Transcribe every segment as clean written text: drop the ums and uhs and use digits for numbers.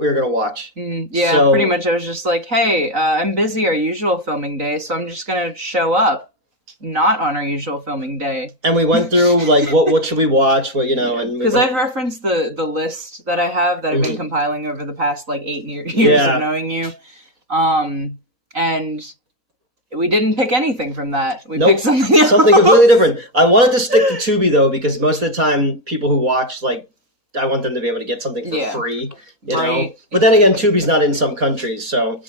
we were gonna watch. Yeah, So, pretty much. I was just like, hey, I'm busy our usual filming day, so I'm just gonna show up, not on our usual filming day. and we went through like what should we watch? What and because I've referenced the list that I have that I've been compiling over the past like 8 years of knowing you, and we didn't pick anything from that. We picked something else. Something completely different. I wanted to stick to Tubi though, because most of the time people who watch, like, I want them to be able to get something for free, you know. But then again, Tubi's not in some countries, so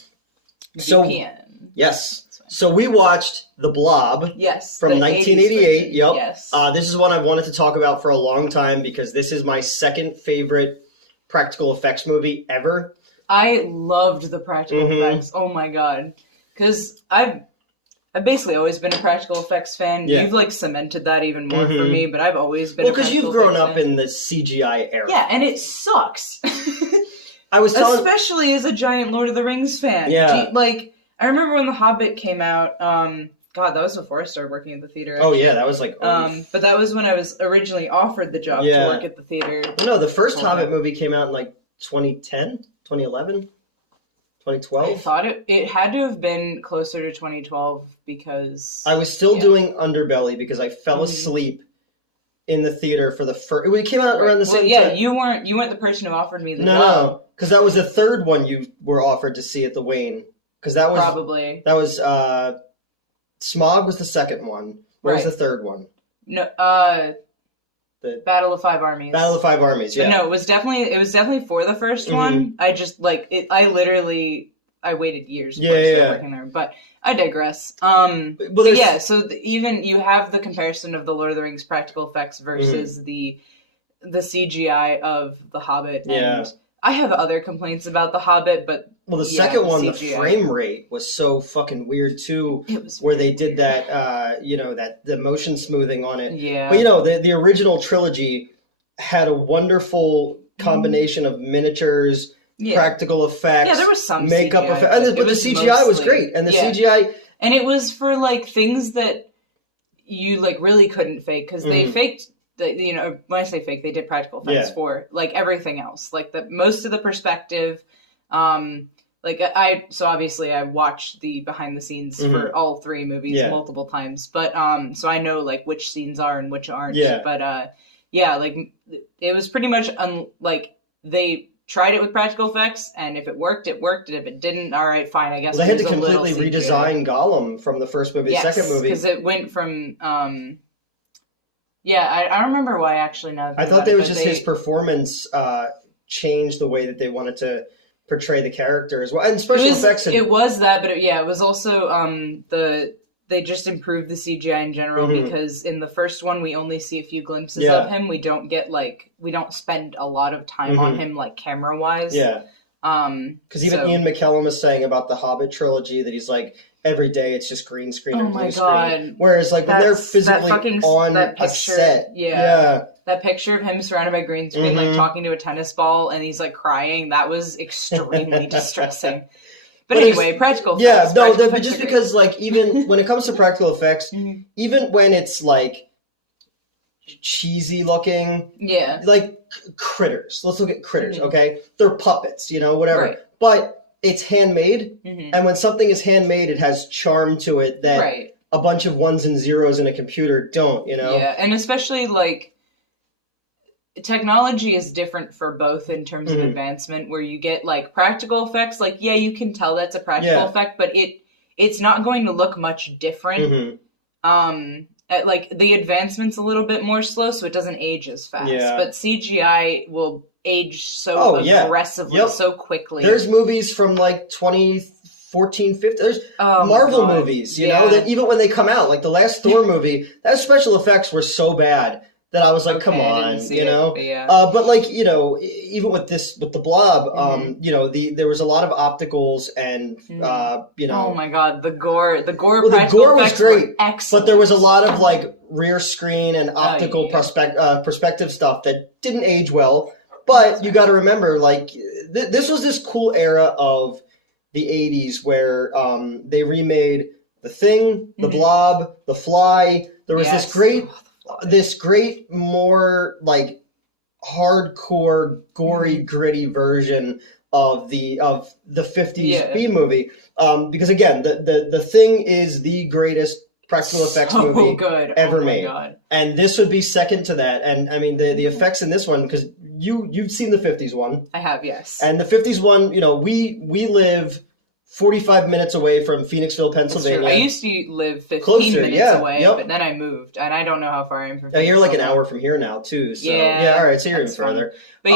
VPN. Yes. So we watched The Blob. Yes. From 1988. Yep. Yes. This is one I've wanted to talk about for a long time because this is my second favorite practical effects movie ever. I loved the practical effects. Oh my god. Because I've basically always been a practical effects fan. Yeah. You've like cemented that even more for me, but I've always been. Well, because you've grown up in the CGI era. Yeah, and it sucks. Especially as a giant Lord of the Rings fan. Yeah. I remember when The Hobbit came out. God, that was before I started working at the theater. Actually. Oh yeah, that was like. But that was when I was originally offered the job to work at the theater. No, the first Hobbit movie came out in like 2010, 2011. 2012? I thought it had to have been closer to 2012 because... I was still doing Underbelly because I fell asleep in the theater for the first... It came out around the same time. You weren't the person who offered me the job. No, because that was the third one you were offered to see at the Wayne. Because that was... Probably. That was... Smog was the second one. What was the third one? No, the Battle of Five Armies. Battle of Five Armies, yeah. But no, it was definitely for the first one. I just, I waited years before I started working there. But I digress. So even you have the comparison of the Lord of the Rings practical effects versus the CGI of The Hobbit. And I have other complaints about The Hobbit, but... Well, the second one, the frame rate was so fucking weird, too. It was where they did that, the motion smoothing on it. Yeah. But, the original trilogy had a wonderful combination of miniatures, practical effects. Yeah, there was some makeup CGI, effects. But the CGI was great. And the CGI... And it was for, things that you, really couldn't fake, because they faked... when I say fake, they did practical effects for everything else, most of the perspective. So obviously I watched the behind the scenes for all three movies multiple times, but so I know which scenes are and which aren't. Yeah. But it was pretty much they tried it with practical effects, and if it worked, it worked, and if it didn't, all right, fine. I guess they had to completely redesign Gollum from the first movie to the second movie because it went from. I don't remember why actually now. I thought his performance changed the way that they wanted to portray the character as well, and special effects. It was that, but it was also they just improved the CGI in general because in the first one we only see a few glimpses of him. We don't get we don't spend a lot of time on him camera wise. Yeah. Because even Ian McKellen was saying about the Hobbit trilogy that he's every day it's just green screen and blue screen. Whereas when they're physically on a set. Yeah. That picture of him surrounded by green screen, talking to a tennis ball, and he's crying. That was extremely distressing. But anyway, practical effects. Yeah, no, but just because even when it comes to practical effects, even when it's cheesy looking, critters. Let's look at critters, okay? They're puppets, whatever. Right. But it's handmade, and when something is handmade, it has charm to it that a bunch of ones and zeros in a computer don't, Yeah, and especially technology is different for both in terms of advancement, where you get practical effects. You can tell that's a practical effect, but it's not going to look much different. The advancement's a little bit more slow, so it doesn't age as fast. Yeah. But CGI will age so aggressively, so quickly. There's movies from 2014, 15. There's Marvel movies, you know, that even when they come out, the last Thor movie, that special effects were so bad that I was come on, But even with the Blob, there was a lot of opticals and Oh my god, the gore! The gore was great, excellent. But there was a lot of rear screen and optical perspective stuff that didn't age well. But you got to remember, this was this cool era of the '80s where they remade The Thing, The Blob, The Fly. There was this great, more hardcore, gory, gritty version of the 50s B movie. Because again, the Thing is the greatest practical effects movie ever made. God. And this would be second to that. And I mean, the effects in this one, because you've seen the 50s one. I have, yes. And the 50s one, you know, we live 45 minutes away from Phoenixville, Pennsylvania. I used to live 15 minutes away, but then I moved, and I don't know how far I am from Phoenixville. You're like an hour from here now, too. So, yeah, all right, so you're even further. But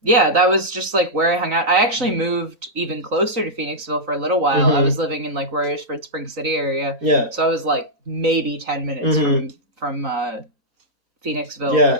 yeah, that was just like where I hung out. I actually moved even closer to Phoenixville for a little while. I was living in like Royersford, Spring City area. Yeah. So I was like maybe 10 minutes from Phoenixville. Yeah.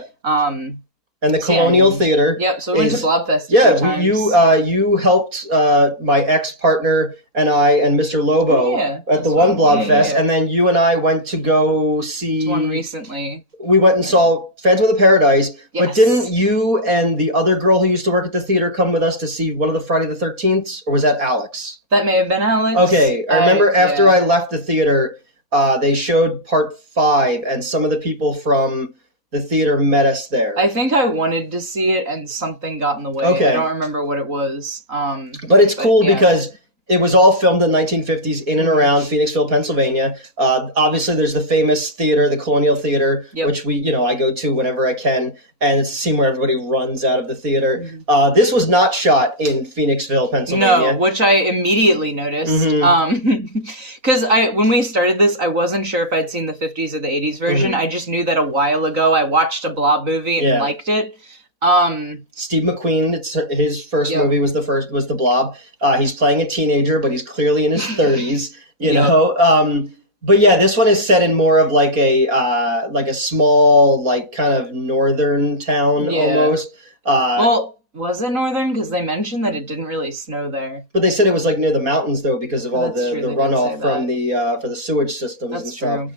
And the Colonial Theater. Yep, so we went to Blob Fest. You helped my ex-partner and I and Mr. Lobo at the one Blob Fest, and then you and I went to go see one recently. We went and saw Phantom of the Paradise, but didn't you and the other girl who used to work at the theater come with us to see one of the Friday the 13th, or was that Alex? That may have been Alex. Okay, I remember after I left the theater, they showed part 5, and some of the people from the theater met us there. I think I wanted to see it, and something got in the way. Okay. I don't remember what it was. But it's cool because it was all filmed in the 1950s in and around Phoenixville, Pennsylvania. Obviously, there's the famous theater, the Colonial Theater, which I go to whenever I can, and it's a scene where everybody runs out of the theater. This was not shot in Phoenixville, Pennsylvania. No, which I immediately noticed. Because when we started this, I wasn't sure if I'd seen the 50s or the 80s version. I just knew that a while ago I watched a Blob movie and liked it. Steve McQueen, his first movie was the Blob. He's playing a teenager, but he's clearly in his 30s, you know. But yeah, this one is set in more of like a small, like kind of northern town almost. Well, was it northern? Because they mentioned that it didn't really snow there. But they said it was like near the mountains though, because of all the runoff from for the sewage systems and stuff.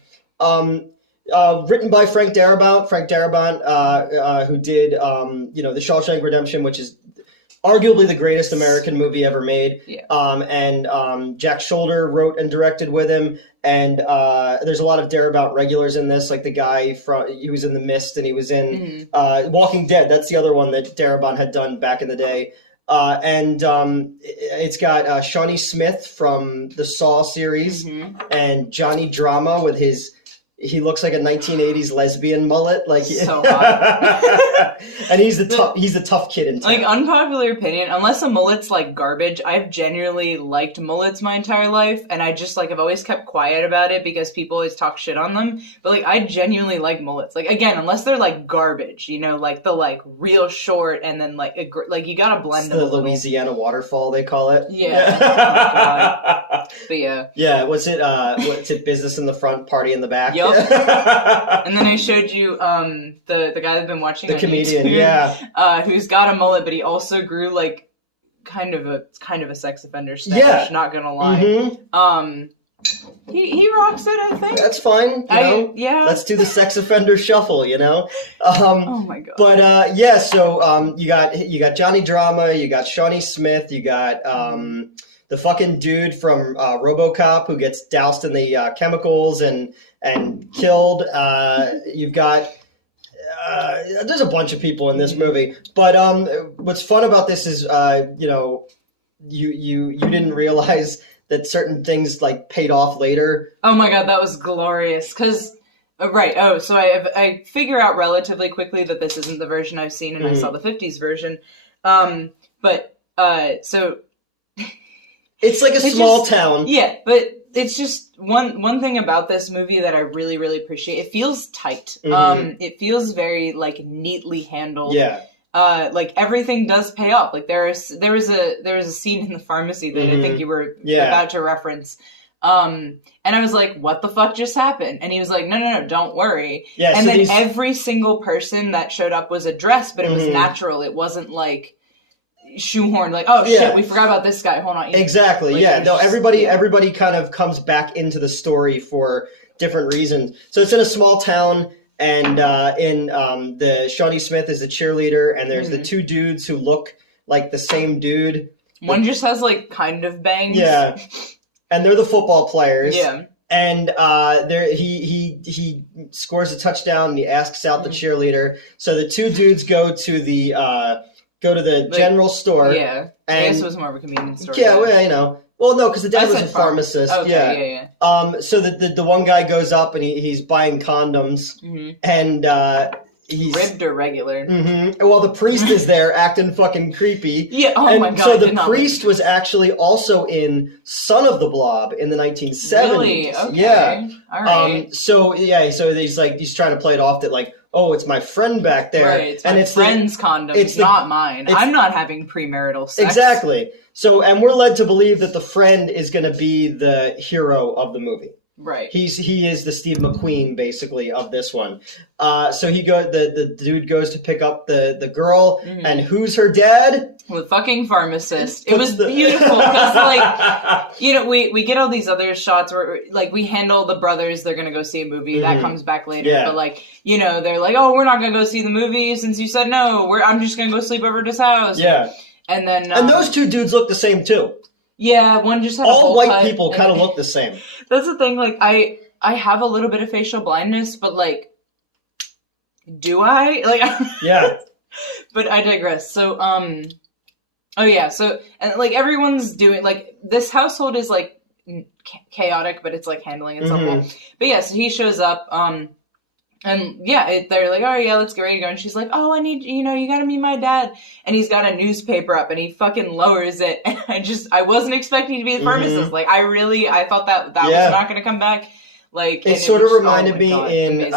Written by Frank Darabont. Frank Darabont, who did, The Shawshank Redemption, which is arguably the greatest American movie ever made. Yeah. And Jack Shoulder wrote and directed with him. And there's a lot of Darabont regulars in this, like the guy he was in The Mist, and he was in Walking Dead. That's the other one that Darabont had done back in the day. And it's got Shawnee Smith from the Saw series and Johnny Drama with he looks like a 1980s lesbian mullet, like so hot. And he's a tough kid in town. Like, unpopular opinion, unless a mullet's like garbage, I've genuinely liked mullets my entire life, and I just I've always kept quiet about it because people always talk shit on them. But I genuinely like mullets. Like, again, unless they're like garbage, like the real short, and then you gotta blend them a little. The Louisiana waterfall, they call it. Yeah. Oh, God. But yeah. Yeah. What's it? Business in the front, party in the back. Yep. And then I showed you the guy that's been watching the comedian, YouTube, who's got a mullet, but he also grew kind of a sex offender stash. Not gonna lie. He rocks it, I think. That's fine. Let's do the sex offender shuffle. Oh my God. But so you got Johnny Drama, you got Shawnee Smith, you got the fucking dude from RoboCop who gets doused in the chemicals and killed. You've got there's a bunch of people in this movie, but what's fun about this is you didn't realize that certain things paid off later. Oh my God, that was glorious. Because so I figure out relatively quickly that this isn't the version I've seen, and I saw the 50s version. But so it's like a small town. Yeah, but it's just one thing about this movie that I really, really appreciate. It feels tight. It feels very neatly handled. Yeah. Everything does pay off. There was a scene in the pharmacy that I think you were about to reference. And I was like, what the fuck just happened? And he was like, no, don't worry. Yeah, and so then every single person that showed up was addressed, but it was natural. It wasn't shoehorned, shit, we forgot about this guy, hold on. Exactly, no, everybody kind of comes back into the story for different reasons. So it's in a small town, and the Shawnee Smith is the cheerleader, and there's the two dudes who look like the same dude. One just has kind of bangs. Yeah, and they're the football players. Yeah. And he scores a touchdown, and he asks out the cheerleader. So the two dudes go to the go to the general store. Yeah. And, I guess it was more of a convenience store. Yeah, well, you know. Well, no, because the dad was a pharmacist. Okay, yeah. So the one guy goes up and he's buying condoms, and he's ribbed or regular. Well, the priest is there acting fucking creepy. Yeah. Oh my god. So the priest was actually also in Son of the Blob in the 1970s. Really? Okay. Yeah. All right. So he's trying to play it off that like, oh, it's my friend back there. Right, it's my friend's condom, it's not mine. I'm not having premarital sex. Exactly. So, and we're led to believe that the friend is going to be the hero of the movie. Right. He is the Steve McQueen, basically, of this one. So the dude goes to pick up the girl, and who's her dad? The fucking pharmacist. It was beautiful because, like, you know, we get all these other shots where, like, we handle the brothers. They're gonna go see a movie that comes back later. Yeah. But like, you know, they're like, oh, we're not gonna go see the movie since you said no. I'm just gonna go sleep over at his house. Yeah. And then and those two dudes look the same too. Yeah, one just had all white people kind of look the same. That's the thing. Like, I have a little bit of facial blindness, but like, do I? Like, yeah. But I digress. So, oh yeah. So, and like everyone's doing like this household is like chaotic, but it's like handling itself well. But yeah, so he shows up. And yeah, they're like, oh yeah, let's get ready to go. And she's like, oh, I need, you gotta meet my dad. And he's got a newspaper up and he fucking lowers it. And I wasn't expecting to be the pharmacist. Like, I thought that was not gonna come back. Like, it sort of reminded me in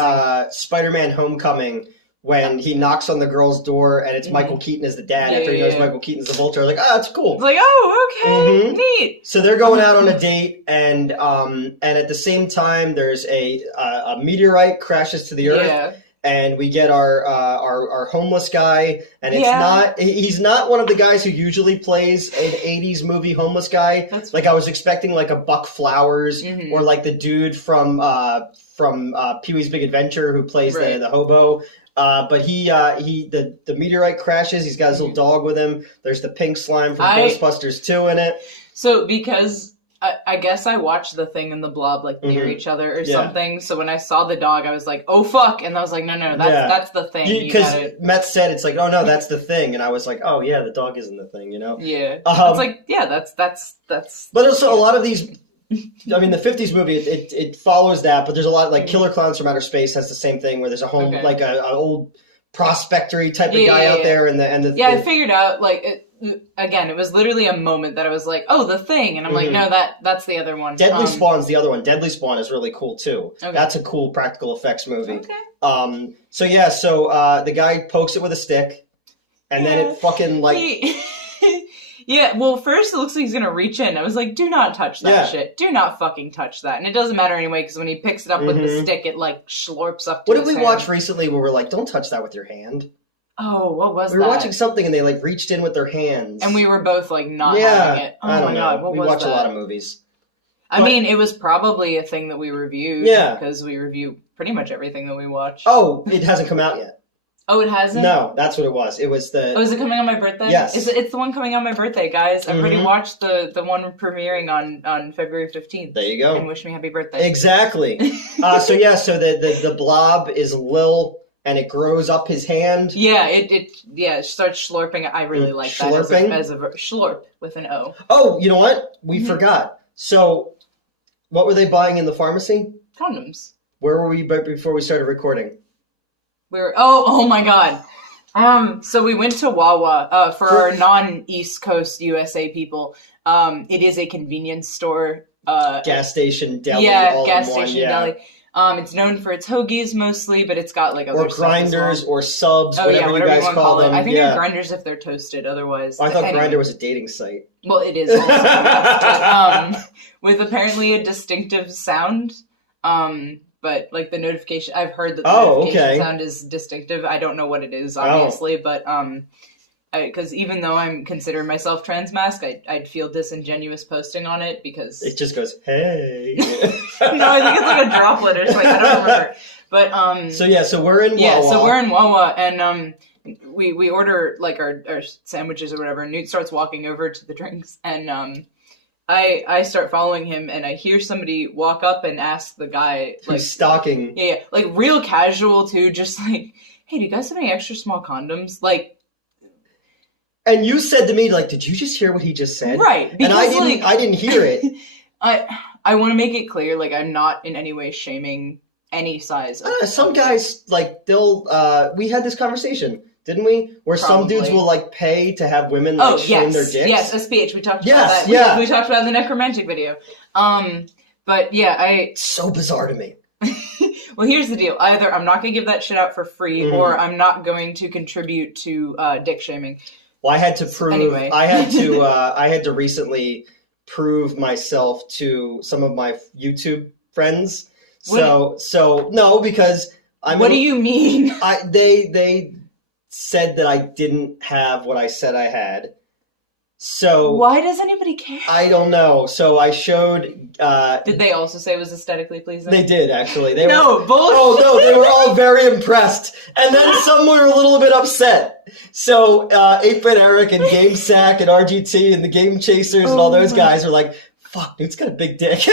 Spider-Man Homecoming when he knocks on the girl's door and it's Michael Keaton as the dad after he knows Michael Keaton's the Vulture. Like, oh, that's cool. It's like, oh, okay, neat. So they're going out on a date, and at the same time, there's a meteorite crashes to the earth, and we get our homeless guy, and he's not one of the guys who usually plays an 80s movie homeless guy. That's like, I was expecting like a Buck Flowers or like the dude from Pee-wee's Big Adventure who plays the hobo. But the meteorite crashes. He's got his little dog with him. There's the pink slime from Ghostbusters 2 in it. So because I guess I watched The Thing and the Blob like near each other or something. So when I saw the dog, I was like, oh fuck, and I was like, no, that's the thing. Because Metz said it's like, oh no, that's the thing, and I was like, oh yeah, the dog isn't the thing, Yeah. It's like, yeah, that's. But also a lot of these. I mean, the 50s movie, it follows that, but there's a lot, like Killer Clowns from Outer Space has the same thing, where there's a home, like an old prospectory type of guy out there, and the I figured out, like, again, it was literally a moment that I was like, oh, The Thing, and I'm like, no, that's the other one. Deadly Spawn's the other one. Deadly Spawn is really cool, too. Okay. That's a cool practical effects movie. Okay. So the guy pokes it with a stick, and then it fucking, like... Yeah, well, first it looks like he's gonna reach in. I was like, do not touch that shit. Do not fucking touch that. And it doesn't matter anyway, because when he picks it up with the stick, it, like, slurps up to What did we watch recently where we're like, don't touch that with your hand? Oh, what was that? We were watching something and they, like, reached in with their hands. And we were both, like, not having it. Oh, I don't my know. God, what we was watch that? a lot of movies. I mean, it was probably a thing that we reviewed. Yeah. Because we review pretty much everything that we watch. Oh, it hasn't come out yet. Oh, it hasn't? No, that's what it was. It was the... Oh, is it coming on my birthday? Yes. It's the one coming on my birthday, guys. I've already watched the one premiering on February 15th. There you go. And wish me happy birthday. Exactly. So the blob is Lil, and it grows up his hand. Yeah, it starts slurping. I really like that as a slurp with an O. Oh, you know what? We forgot. So, what were they buying in the pharmacy? Condoms. Where were we before we started recording? Oh my God. So we went to Wawa, for our non-East Coast USA people. It is a convenience store. Gas station deli. Yeah, gas station deli. It's known for its hoagies mostly, but it's got like other or grinders or subs, whatever you guys call them. I think they're grinders if they're toasted. Otherwise, I thought Grindr was a dating site. Well, it is also, with apparently a distinctive sound. But like the notification, I've heard that the notification sound is distinctive. I don't know what it is, obviously, but because even though I'm considering myself trans-masc, I'd feel disingenuous posting on it because it just goes, hey. No, I think it's like a droplet or something. I don't remember. But so we're in Wawa. Yeah, so we're in Wawa, and we order like our sandwiches or whatever. And Newt starts walking over to the drinks, and I start following him, and I hear somebody walk up and ask the guy, like, who's stalking. Yeah, like real casual too, just like, hey, do you guys have any extra small condoms? Like, And you said to me, like, did you just hear what he just said? Right. And I didn't hear it. I want to make it clear, like, I'm not in any way shaming any size. Some guys, like, we had this conversation, didn't we? Where some dudes will, like, pay to have women, like, shame their dicks. Yes, SPH. We talked about that. Yeah. We talked about it in the necromantic video. But yeah, It's so bizarre to me. Well, here's the deal. Either I'm not going to give that shit out for free, or I'm not going to contribute to dick shaming. Well, I had to prove. Anyway. I had to recently prove myself to some of my YouTube friends. So no, because What do you mean? They said that I didn't have what I said I had. So why does anybody care? I don't know. So I showed. Did they also say it was aesthetically pleasing? They did, actually. Bullshit. Oh no, they were all very impressed, and then some were a little bit upset. So 8-Bit Eric and Game Sack and RGT and the Game Chasers and all those guys are like, "Fuck, dude's got a big dick."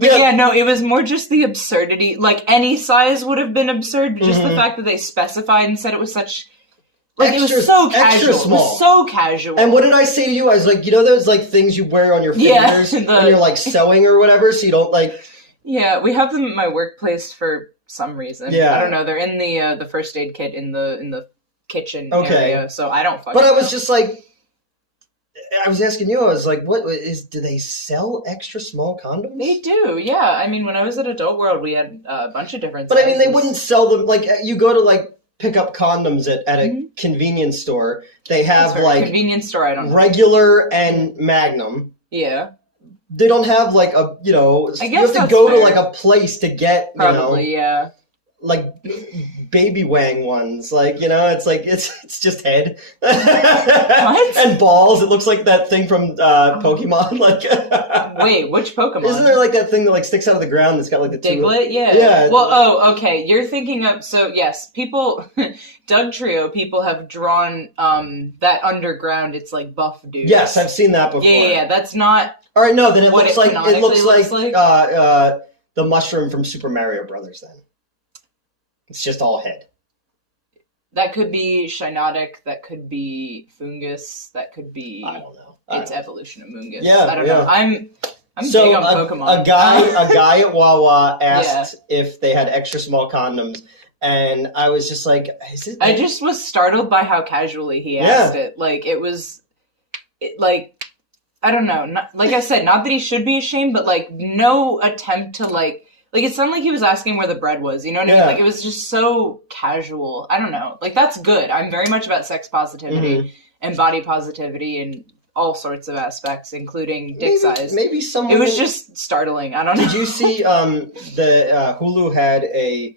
Yeah, no, it was more just the absurdity. Like, any size would have been absurd, but just the fact that they specified and said it was such... Like, it was so casual. It was so casual. And what did I say to you? I was like, you know those, like, things you wear on your fingers when you're, like, sewing or whatever, so you don't, like... Yeah, we have them at my workplace for some reason. Yeah. I don't know, they're in the first aid kit in the kitchen area, so I don't fucking know. But I was just like... I was asking you, I was like, do they sell extra small condoms? They do, yeah. I mean, when I was at Adult World, we had a bunch of different sizes. But I mean, they wouldn't sell them, like, you go to, like, pick up condoms at a convenience store. They have, like... Convenience store, I don't know. Regular and Magnum. Yeah. They don't have, like, a, you know... I guess you have to go to, like, a place to get, Probably, yeah. Like baby wang ones, like, you know, it's like it's just head and balls. It looks like that thing from Pokemon. Like, wait, which Pokemon? Isn't there like that thing that like sticks out of the ground that's got like the Diglett? Yeah. Well, okay. You're thinking of yes, people. Doug Trio people have drawn that underground. It's like buff dude. Yes, I've seen that before. Yeah. That's not. All right, no, then it looks like the mushroom from Super Mario Brothers. Then. It's just all head. That could be Shinotic, that could be Fungus, that could be... I don't know. It's evolution of Mungus. Yeah, I don't know. I'm so big on Pokemon. A guy at Wawa asked if they had extra small condoms, and I was just like, is it... I just was startled by how casually he asked it. Like, it was... like, I don't know. Like I said, not that he should be ashamed, but, like, no attempt to, like... Like, it sounded like he was asking where the bread was, you know what I mean? Like, it was just so casual. I don't know. Like, that's good. I'm very much about sex positivity and body positivity and all sorts of aspects, including dick size. Maybe someone... It was just startling. I don't know. Did you see the Hulu had a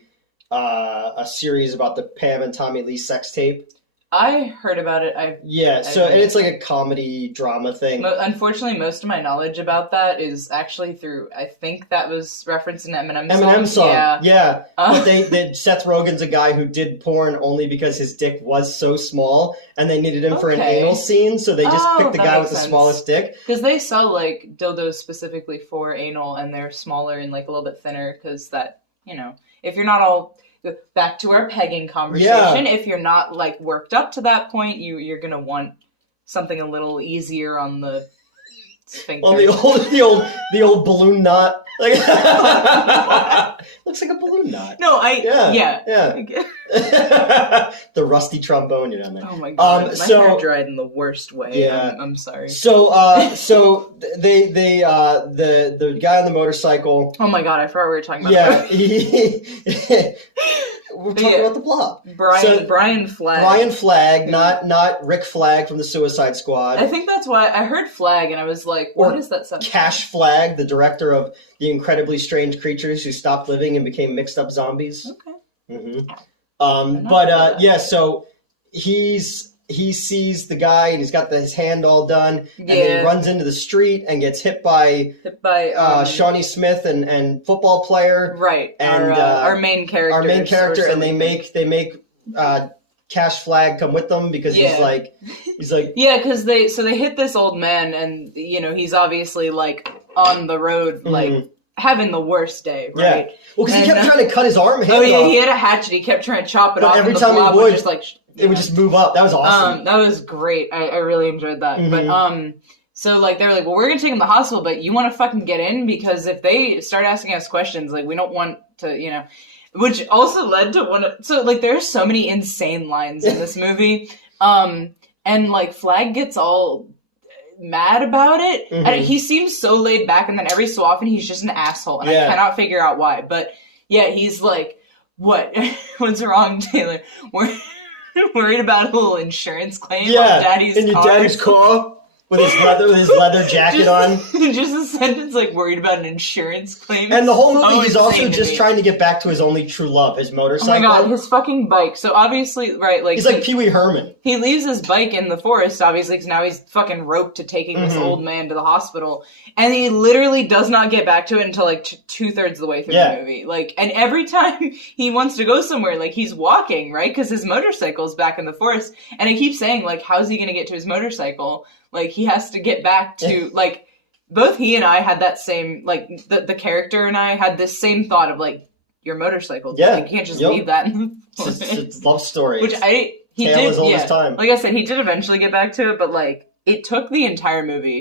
series about the Pam and Tommy Lee sex tape? I heard about it. And it's like a comedy drama thing. Unfortunately, most of my knowledge about that is actually through, I think that was referenced in Eminem song. Yeah. But Seth Rogen's a guy who did porn only because his dick was so small, and they needed him for an anal scene, so they just picked the guy with the smallest dick. Because they sell, like, dildos specifically for anal, and they're smaller and, like, a little bit thinner, because that, you know, if you're not all... Back to our pegging conversation. If you're not like worked up to that point, you're gonna want something a little easier on the sphincter. On the old balloon knot. Like, looks like a balloon knot. No, yeah. The rusty trombone you're down there. Oh my god, my hair dried in the worst way. Yeah, I'm sorry. So the guy on the motorcycle. Oh my god, I forgot we were talking about. Yeah, we're talking about the Blob. Brian Flagg. Brian Flagg, not Rick Flagg from the Suicide Squad. I think that's why I heard Flagg and I was like, what is that subject? Cash Flagg, the director of The Incredibly Strange Creatures Who Stopped Living and Became Mixed Up Zombies. Okay. So he sees the guy and he's got his hand all done, and then he runs into the street and gets hit by Shawnee Smith and football player, right? And our main character, and they make Cash Flagg come with them because he's like because they hit this old man, and you know he's obviously like on the road like having the worst day, right? Yeah. Well, because he kept trying to cut his arm. Oh yeah, he had a hatchet. He kept trying to chop it off. Every and time the Blob he would, just like it would just move up. That was awesome. That was great. I really enjoyed that. But so like they were like, well, we're gonna take him to the hospital, but you want to fucking get in because if they start asking us questions, like we don't want to, you know. Which also led to so like there's so many insane lines in this movie. And like Flag gets all mad about it. And he seems so laid back, and then every so often he's just an asshole, and I cannot figure out why. But yeah, he's like, what? What's wrong, Taylor? We're worried about a little insurance claim on Daddy's car. In your daddy's car? With his leather jacket on. Just a sentence like worried about an insurance claim. And the whole movie, he's also just trying to get back to his only true love, his motorcycle. Oh my god, his fucking bike. So obviously, right, like... He's like Pee Wee Herman. He leaves his bike in the forest, obviously, because now he's fucking roped to taking this old man to the hospital. And he literally does not get back to it until like 2/3 of the way through the movie. Like, and every time he wants to go somewhere, like, he's walking, right? Because his motorcycle's back in the forest. And I keep saying, like, how's he gonna get to his motorcycle? Like, he has to get back to, like, both he and I had that same, like, the character and I had this same thought of, like, your motorcycle. Yeah. Like, you can't just leave that in the forest. It's a love story. Which he Tale did, as old as time. Like I said, he did eventually get back to it, but, like, it took the entire movie.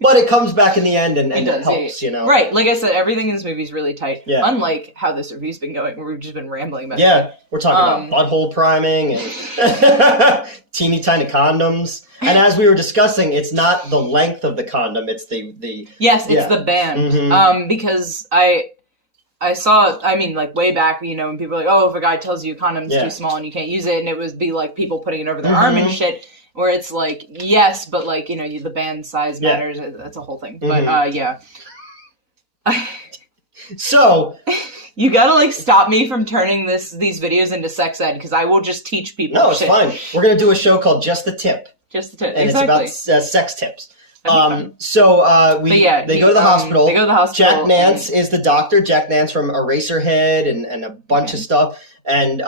But it comes back in the end and it helps, you know? Right. Like I said, everything in this movie is really tight. Yeah. Unlike how this review's been going, where we've just been rambling about it. Yeah. We're talking about butthole priming and teeny tiny condoms. And as we were discussing, it's not the length of the condom, it's the Yes, it's the band. Because I saw, I mean, like, way back, you know, when people are like, oh, if a guy tells you a condom's too small and you can't use it, and it would be, like, people putting it over their arm and shit, where it's like, yes, but, like, you know, the band size matters, that's a whole thing. But, yeah. So... You gotta, like, stop me from turning these videos into sex ed, because I will just teach people No, it's fine. We're gonna do a show called Just the Tip. Just the tip. And exactly. it's about sex tips. They go to the hospital. They go to the hospital. Jack Nance is the doctor. Jack Nance from Eraserhead and a bunch of stuff. And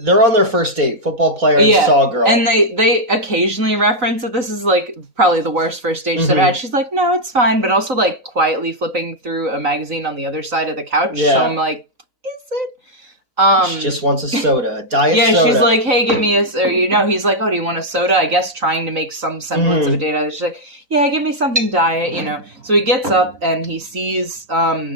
they're on their first date. Football player and Saw girl. And they occasionally reference that this is like probably the worst first date she's ever had. She's like, no, it's fine. But also like quietly flipping through a magazine on the other side of the couch. Yeah. So I'm like, is it? She just wants a soda, a diet soda. Yeah, she's like, hey, give me or you know, he's like, oh, do you want a soda? I guess trying to make some semblance of a date out of it. She's like, yeah, give me something diet, you know. So he gets up and he sees, I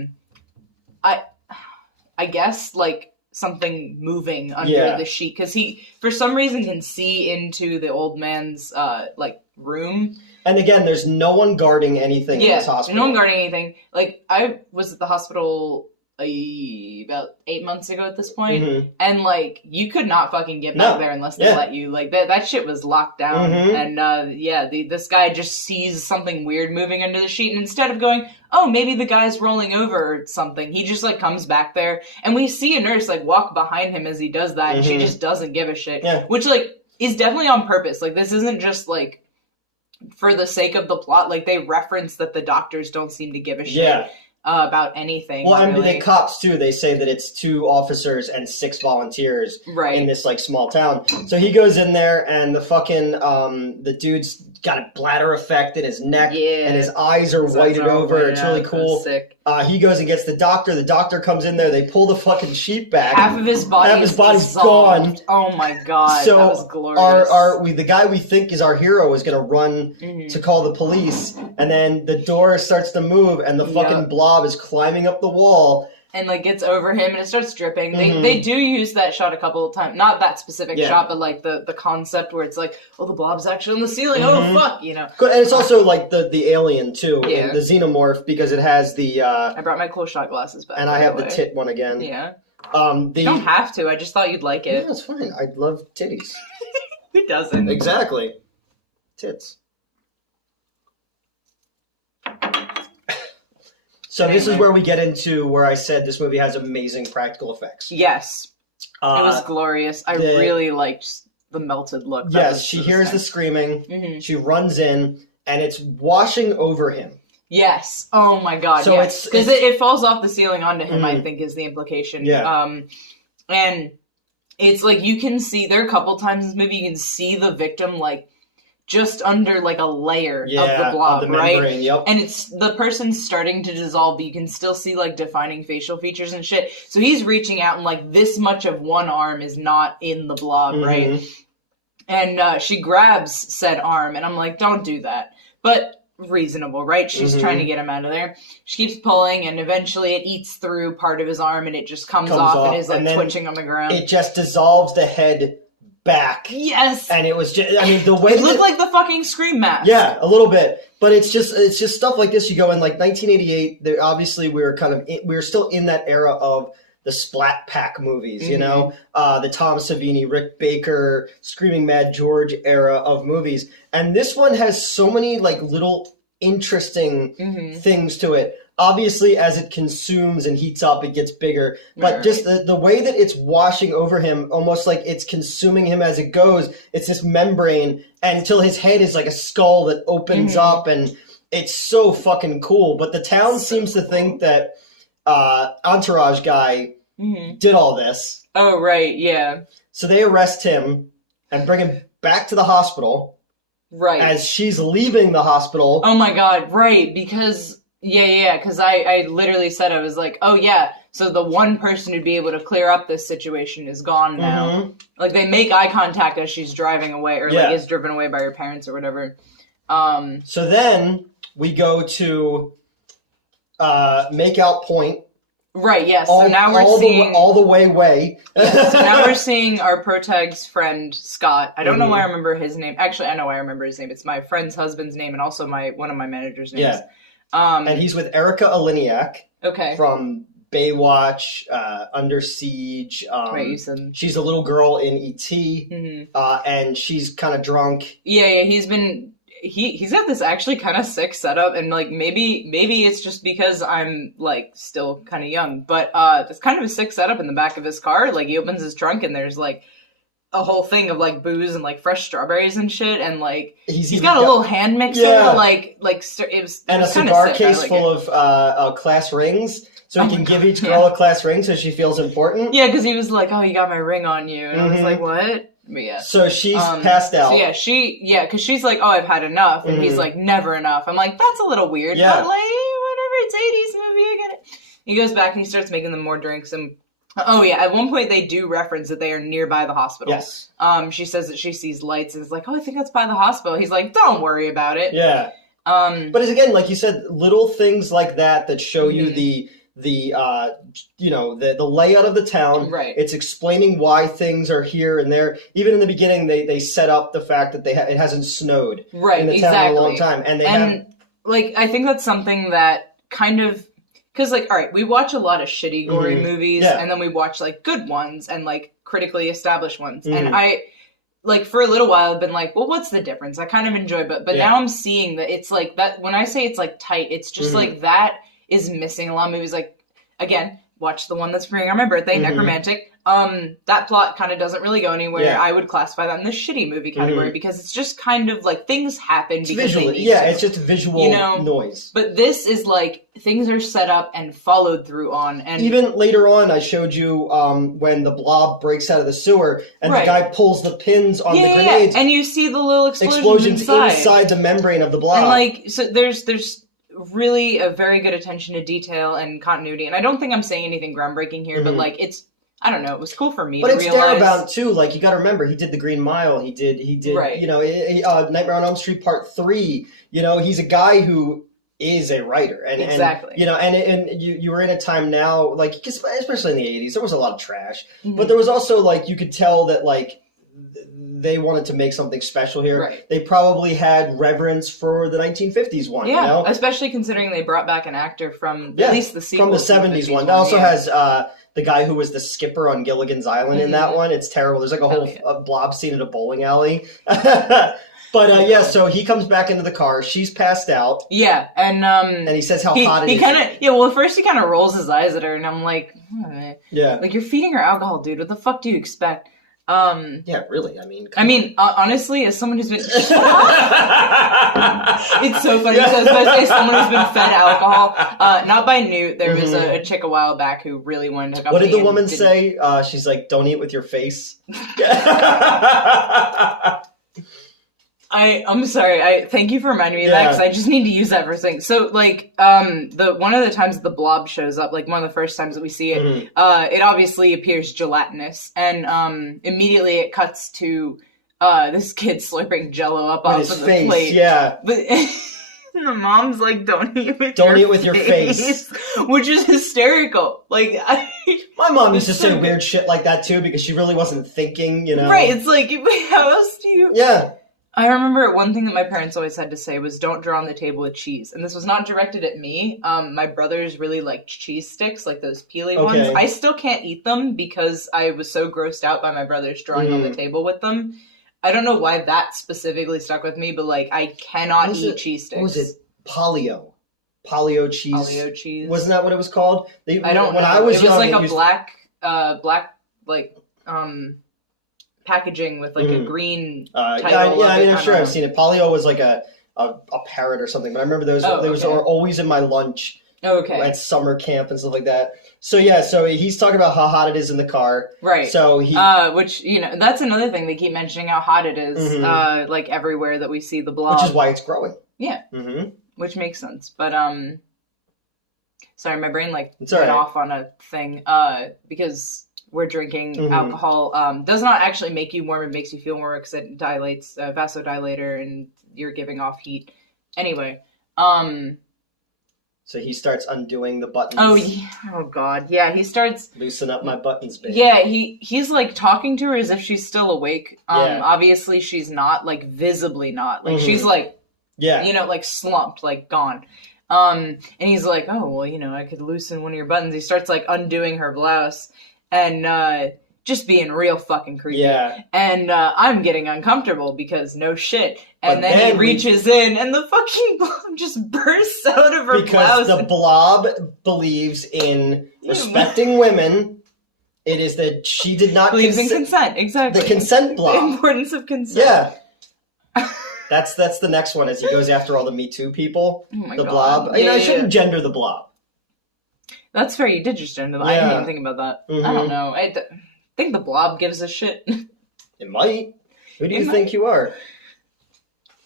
guess, like, something moving under the sheet. Because he, for some reason, can see into the old man's, like, room. And again, there's no one guarding anything in this hospital. No one guarding anything. Like, I was at the hospital... about 8 months ago at this point, and like you could not fucking get back there unless they let you. Like that shit was locked down, and this guy just sees something weird moving under the sheet, and instead of going, oh, maybe the guy's rolling over or something, he just like comes back there, and we see a nurse like walk behind him as he does that, and she just doesn't give a shit, which like is definitely on purpose. Like this isn't just like for the sake of the plot. Like they reference that the doctors don't seem to give a shit. About anything. Well, I mean, the cops, too, they say that it's 2 officers and 6 volunteers in this, like, small town. So he goes in there, and the fucking, the dude's got a bladder effect in his neck, and his eyes are whited over. It's really cool. Sick. He goes and gets the doctor. The doctor comes in there. They pull the fucking sheet back. Half of his body's gone. Oh, my God. So that was glorious. The guy we think is our hero is going to run to call the police, and then the door starts to move, and the fucking blob is climbing up the wall. And, like, gets over him, and it starts dripping. They do use that shot a couple of times. Not that specific shot, but, like, the concept where it's like, oh, the blob's actually on the ceiling. Oh, fuck, you know. And it's also, like, the alien, too. Yeah. The xenomorph, because it has the... I brought my cool shot glasses back. And I have the tit one again. Yeah. You don't have to. I just thought you'd like it. Yeah, it's fine. I love titties. Who doesn't? Exactly. Tits. So this is where we get into where I said this movie has amazing practical effects. Yes. It was glorious. I really liked the melted look. Yes, she hears the screaming. She runs in, and it's washing over him. Yes. Oh my God. So yes. Because it falls off the ceiling onto him, I think, is the implication. Yeah. And it's like you can see, there are a couple times in this movie, you can see the victim, like, just under like a layer of the blob, of the membrane, right? Yep. And it's the person's starting to dissolve, but you can still see like defining facial features and shit. So he's reaching out and like this much of one arm is not in the blob, right? And she grabs said arm, and I'm like, don't do that. But reasonable, right? She's trying to get him out of there. She keeps pulling, and eventually it eats through part of his arm, and it just comes off and is like twitching on the ground. It just dissolves the head back. Yes. And it was just, I mean, the way it looked like the fucking Scream mask. Yeah, a little bit. But it's just stuff like this. You go in like 1988. There, obviously, we were still in that era of the Splat Pack movies, you know, the Tom Savini, Rick Baker, Screaming Mad George era of movies. And this one has so many like little interesting things to it. Obviously, as it consumes and heats up, it gets bigger. But just the way that it's washing over him, almost like it's consuming him as it goes. It's this membrane, and until his head is like a skull that opens up, and it's so fucking cool. But the town seems to think that Entourage guy did all this. Oh, right, yeah. So they arrest him and bring him back to the hospital. Right. As she's leaving the hospital. Oh my god, right, because... because I literally said, I was like, oh yeah, so the one person who'd be able to clear up this situation is gone now. Like, they make eye contact as she's driving away, or like is driven away by her parents or whatever. So then we go to Makeout Point. Right, yes. So now we're seeing... all the way. So now we're seeing our protag's friend, Scott. I don't know why I remember his name. Actually, I know why I remember his name. It's my friend's husband's name and also one of my manager's names. Yeah. And he's with Erica Aliniak from Baywatch, Under Siege. She's a little girl in E.T., and she's kind of drunk. Yeah, he's got this actually kind of sick setup, and like maybe it's just because I'm like still kind of young, but it's kind of a sick setup in the back of his car. Like, he opens his trunk and there's like a whole thing of like booze and like fresh strawberries and shit, and like he's got a little hand mixer, it was and a cigar case full of class rings, so he can give each girl a class ring so she feels important. Yeah, because he was like, "Oh, you got my ring on you," and I was like, "What?" But yeah. So she's passed out. So because she's like, "Oh, I've had enough," and he's like, "Never enough." I'm like, "That's a little weird." Yeah. But like, whatever, it's 80s movie, I get it. He goes back and he starts making them more drinks and. Oh yeah, at one point they do reference that they are nearby the hospital. Yes. She says that she sees lights and is like, "Oh, I think that's by the hospital." He's like, "Don't worry about it." Yeah. But it's, again, like you said, little things like that show you the layout of the town. Right. It's explaining why things are here and there. Even in the beginning, they set up the fact that it hasn't snowed in the town in a long time, and I think that's something that kind of. Because, like, all right, we watch a lot of shitty, gory movies, and then we watch, like, good ones and, like, critically established ones. And I, like, for a little while, I've been like, well, what's the difference? I kind of enjoy, but now I'm seeing that it's, like, that, when I say it's, like, tight, it's just, like, that is missing a lot of movies. Like, again, watch the one that's premiering on my birthday, Necromantic. That plot kind of doesn't really go anywhere. Yeah. I would classify that in the shitty movie category because it's just kind of like things happen because they need to. It's just visual noise. But this is like things are set up and followed through on. And even later on, I showed you when the blob breaks out of the sewer and the guy pulls the pins on the grenades. And you see the little explosions inside the membrane of the blob. And like, so there's really a very good attention to detail and continuity. And I don't think I'm saying anything groundbreaking here, but like I don't know. It was cool for me to realize. But it's Darabont too. Like, you got to remember, he did The Green Mile. He did. Right. Nightmare on Elm Street Part 3. He's a guy who is a writer, and exactly. And you were in a time now, like, especially in the 80s, there was a lot of trash, but there was also like you could tell that like they wanted to make something special here. Right. They probably had reverence for the 1950s one. Yeah, especially considering they brought back an actor from at least the sequel from the 70s one. That also has the guy who was the skipper on Gilligan's Island in that one. It's terrible. There's like a whole blob scene at a bowling alley. But so he comes back into the car. She's passed out. Yeah, and he says how hot it is. Well, first he kind of rolls his eyes at her, and I'm like, yeah, like, you're feeding her alcohol, dude. What the fuck do you expect? Yeah, really. I mean, honestly, as someone who's been, it's so funny because as someone who's been fed alcohol, not by Newt. There was a chick a while back who really wanted to hook up. What did the woman say? She's like, "Don't eat with your face." I'm sorry. Thank you for reminding me of that, because I just need to use that for things. So, like, one of the times the Blob shows up, like, one of the first times that we see it, it obviously appears gelatinous, and immediately it cuts to this kid slurping Jello up off of the face, plate. Yeah, but the mom's like, "Don't eat with your face," which is hysterical. Like, my mom used to say weird shit like that too, because she really wasn't thinking, you know. Right? It's like, how else do you? Yeah. I remember one thing that my parents always had to say was, "Don't draw on the table with cheese." And this was not directed at me. My brothers really liked cheese sticks, like those peely ones. I still can't eat them because I was so grossed out by my brothers drawing on the table with them. I don't know why that specifically stuck with me, but, like, I cannot eat cheese sticks. What was it? Polio cheese. Polio cheese. Wasn't that what it was called? I don't know. I was young, it was like a black, packaging with, like, a green title. Yeah, I mean, I'm sure I've seen it. Polio was like a parrot or something, but I remember those were always in my lunch. At summer camp and stuff like that. So yeah, so he's talking about how hot it is in the car. Right. So he which, you know, that's another thing, they keep mentioning how hot it is, like, everywhere that we see the Blob. Which is why it's growing. Yeah. Which makes sense. But sorry, my brain went off on a thing. Because we're drinking alcohol. Does not actually make you warm, it makes you feel warmer because it dilates, vasodilator, and you're giving off heat. Anyway, so he starts undoing the buttons. Oh, yeah. Oh, God. Yeah, he starts... Loosen up my buttons, baby. Yeah, he's, like, talking to her as if she's still awake. Obviously, she's not, like, visibly not. Like, she's, like, you know, like, slumped, like, gone. And he's like, "Oh, well, you know, I could loosen one of your buttons." He starts, like, undoing her blouse and just being real fucking creepy. Yeah. And I'm getting uncomfortable because no shit. And then he reaches in and the fucking Blob just bursts out of her blouse. Because the Blob believes in respecting women. It is that she did not believes in consent. Exactly. The consent Blob. The importance of consent. Yeah. That's the next one as he goes after all the Me Too people. Oh my God. Blob. I shouldn't gender the Blob. That's fair. You did just gender them. I didn't even think about that. I don't know. I think the Blob gives a shit. It might. Who do you think you are?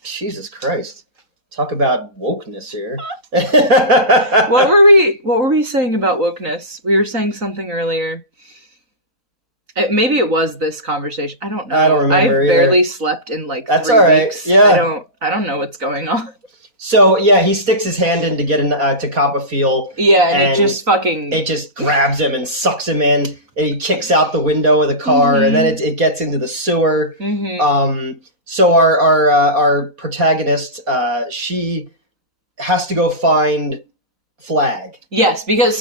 Jesus Christ. Talk about wokeness here. What were we saying about wokeness? We were saying something earlier. Maybe it was this conversation. I don't know. I don't remember I've barely slept in like 3 weeks. Yeah. I don't know what's going on. So yeah, he sticks his hand in to get to cop a feel. Yeah, and it just grabs him and sucks him in, and he kicks out the window of the car, and then it gets into the sewer. So our protagonist, she has to go find Flag. Yes, because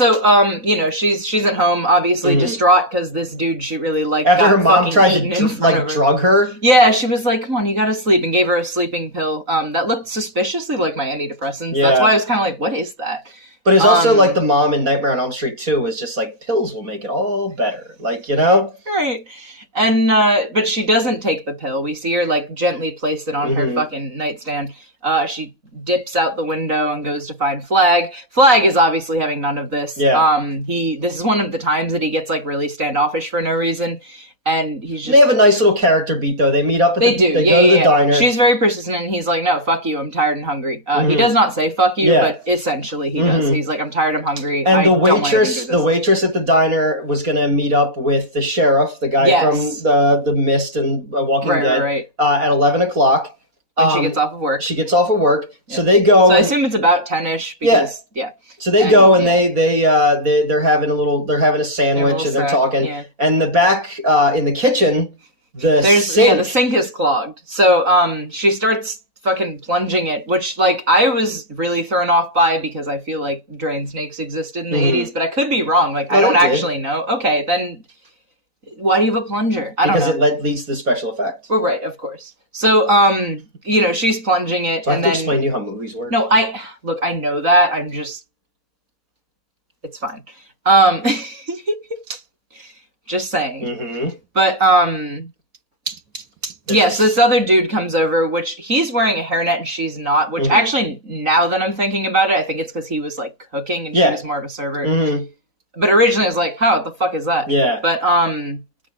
she's at home, obviously distraught because this dude she really liked after her mom tried to drug her. Yeah, she was like, "Come on, you gotta sleep," and gave her a sleeping pill that looked suspiciously like my antidepressants. Yeah. That's why I was kind of like, "What is that?" But it's also like the mom in Nightmare on Elm Street 2 was just like, pills will make it all better, like, you know? Right. And but she doesn't take the pill. We see her like gently place it on her fucking nightstand. She dips out the window and goes to find Flag. Flag is obviously having none of this. Yeah. This is one of the times that he gets like really standoffish for no reason. And he's just... They have a nice little character beat, though. They meet up at They go to the diner. She's very persistent, and he's like, "No, fuck you, I'm tired and hungry." He does not say fuck you, but essentially he does. He's like, "I'm tired, I'm hungry, and the waitress at the diner was going to meet up with the sheriff, the guy from the Mist and Walking Dead, at 11 o'clock. When she gets off of work. Yeah. So they go... So I assume it's about 10-ish, because, So they go and they're having a sandwich and they're talking. Yeah. And the back in the kitchen, the sink is clogged. So she starts fucking plunging it, which like I was really thrown off by because I feel like drain snakes existed in the 80s, but I could be wrong. Like I don't actually know. Okay, then why do you have a plunger? I don't know. Because it leads to the special effect. Well, right, of course. So, she's plunging it, and then... I have to explain to you how movies work? No, I know that, I'm just... It's fine. Just saying. But, so this other dude comes over, which he's wearing a hairnet and she's not, which actually, now that I'm thinking about it, I think it's because he was, like, cooking and she was more of a server. But originally I was like, what the fuck is that? Yeah. But,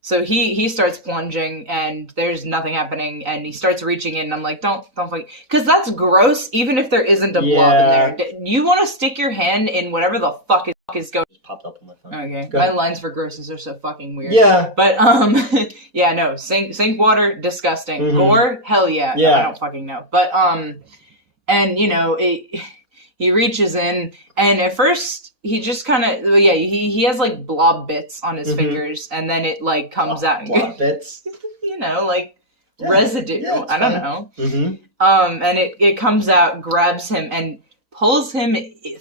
So he starts plunging, and there's nothing happening, and he starts reaching in, and I'm like, don't fucking... Because that's gross, even if there isn't a blob in there. You want to stick your hand in whatever the fuck is going... Just popped up on my phone. Okay. My lines for grosses are so fucking weird. Yeah. But, yeah, no. Sink water, disgusting. Mm-hmm. Gore, hell yeah. Yeah. No, I don't fucking know. But, and, you know, he reaches in, and at first... He just kind of, he has, like, blob bits on his fingers, and then it, like, comes out. Blob bits? You know, like, residue. Yeah, I don't know. Mm-hmm. And it comes out, grabs him, and pulls him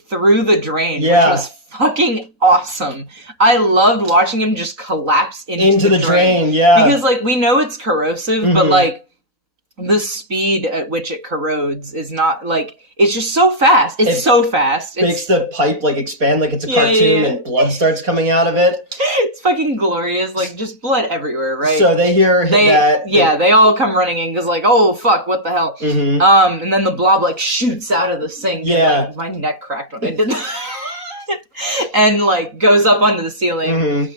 through the drain, which was fucking awesome. I loved watching him just collapse into the drain. Yeah. Because, like, we know it's corrosive, but, like, the speed at which it corrodes is not, like... It's just so fast. It's so fast. It makes the pipe, like, expand like it's a cartoon and blood starts coming out of it. It's fucking glorious. Like, just blood everywhere, right? So they hear that. Yeah, they all come running in because, like, oh, fuck, what the hell? Mm-hmm. And then the blob, like, shoots out of the sink. Yeah. And, like, my neck cracked when I did that. And, like, goes up onto the ceiling. Mm-hmm.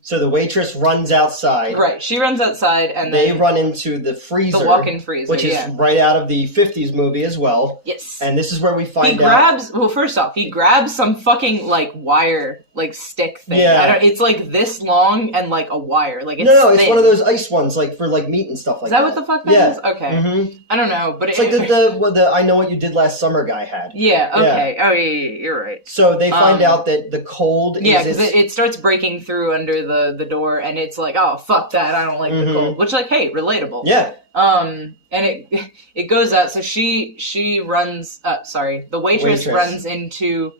So the waitress runs outside. Right, she runs outside, and they then run into the freezer. The walk-in freezer, which is right out of the 50s movie as well. Yes. And this is where we find well, first off, he grabs some fucking, like, wire, like, stick thing. Yeah. It's, like, this long and, like, a wire. Like, it's No, it's thin. one of those ice ones, like, for, like, meat and stuff like that. Is that what the fuck that is? Okay. Mm-hmm. I don't know, but it's like the I Know What You Did Last Summer guy had. Yeah, okay. Oh, yeah, you're right. So they find out that the cold Yeah, because it starts breaking through under the door, and it's like, oh, fuck that, I don't like the cold. Which, like, hey, relatable. Yeah. And it goes out, so she runs, the waitress runs into...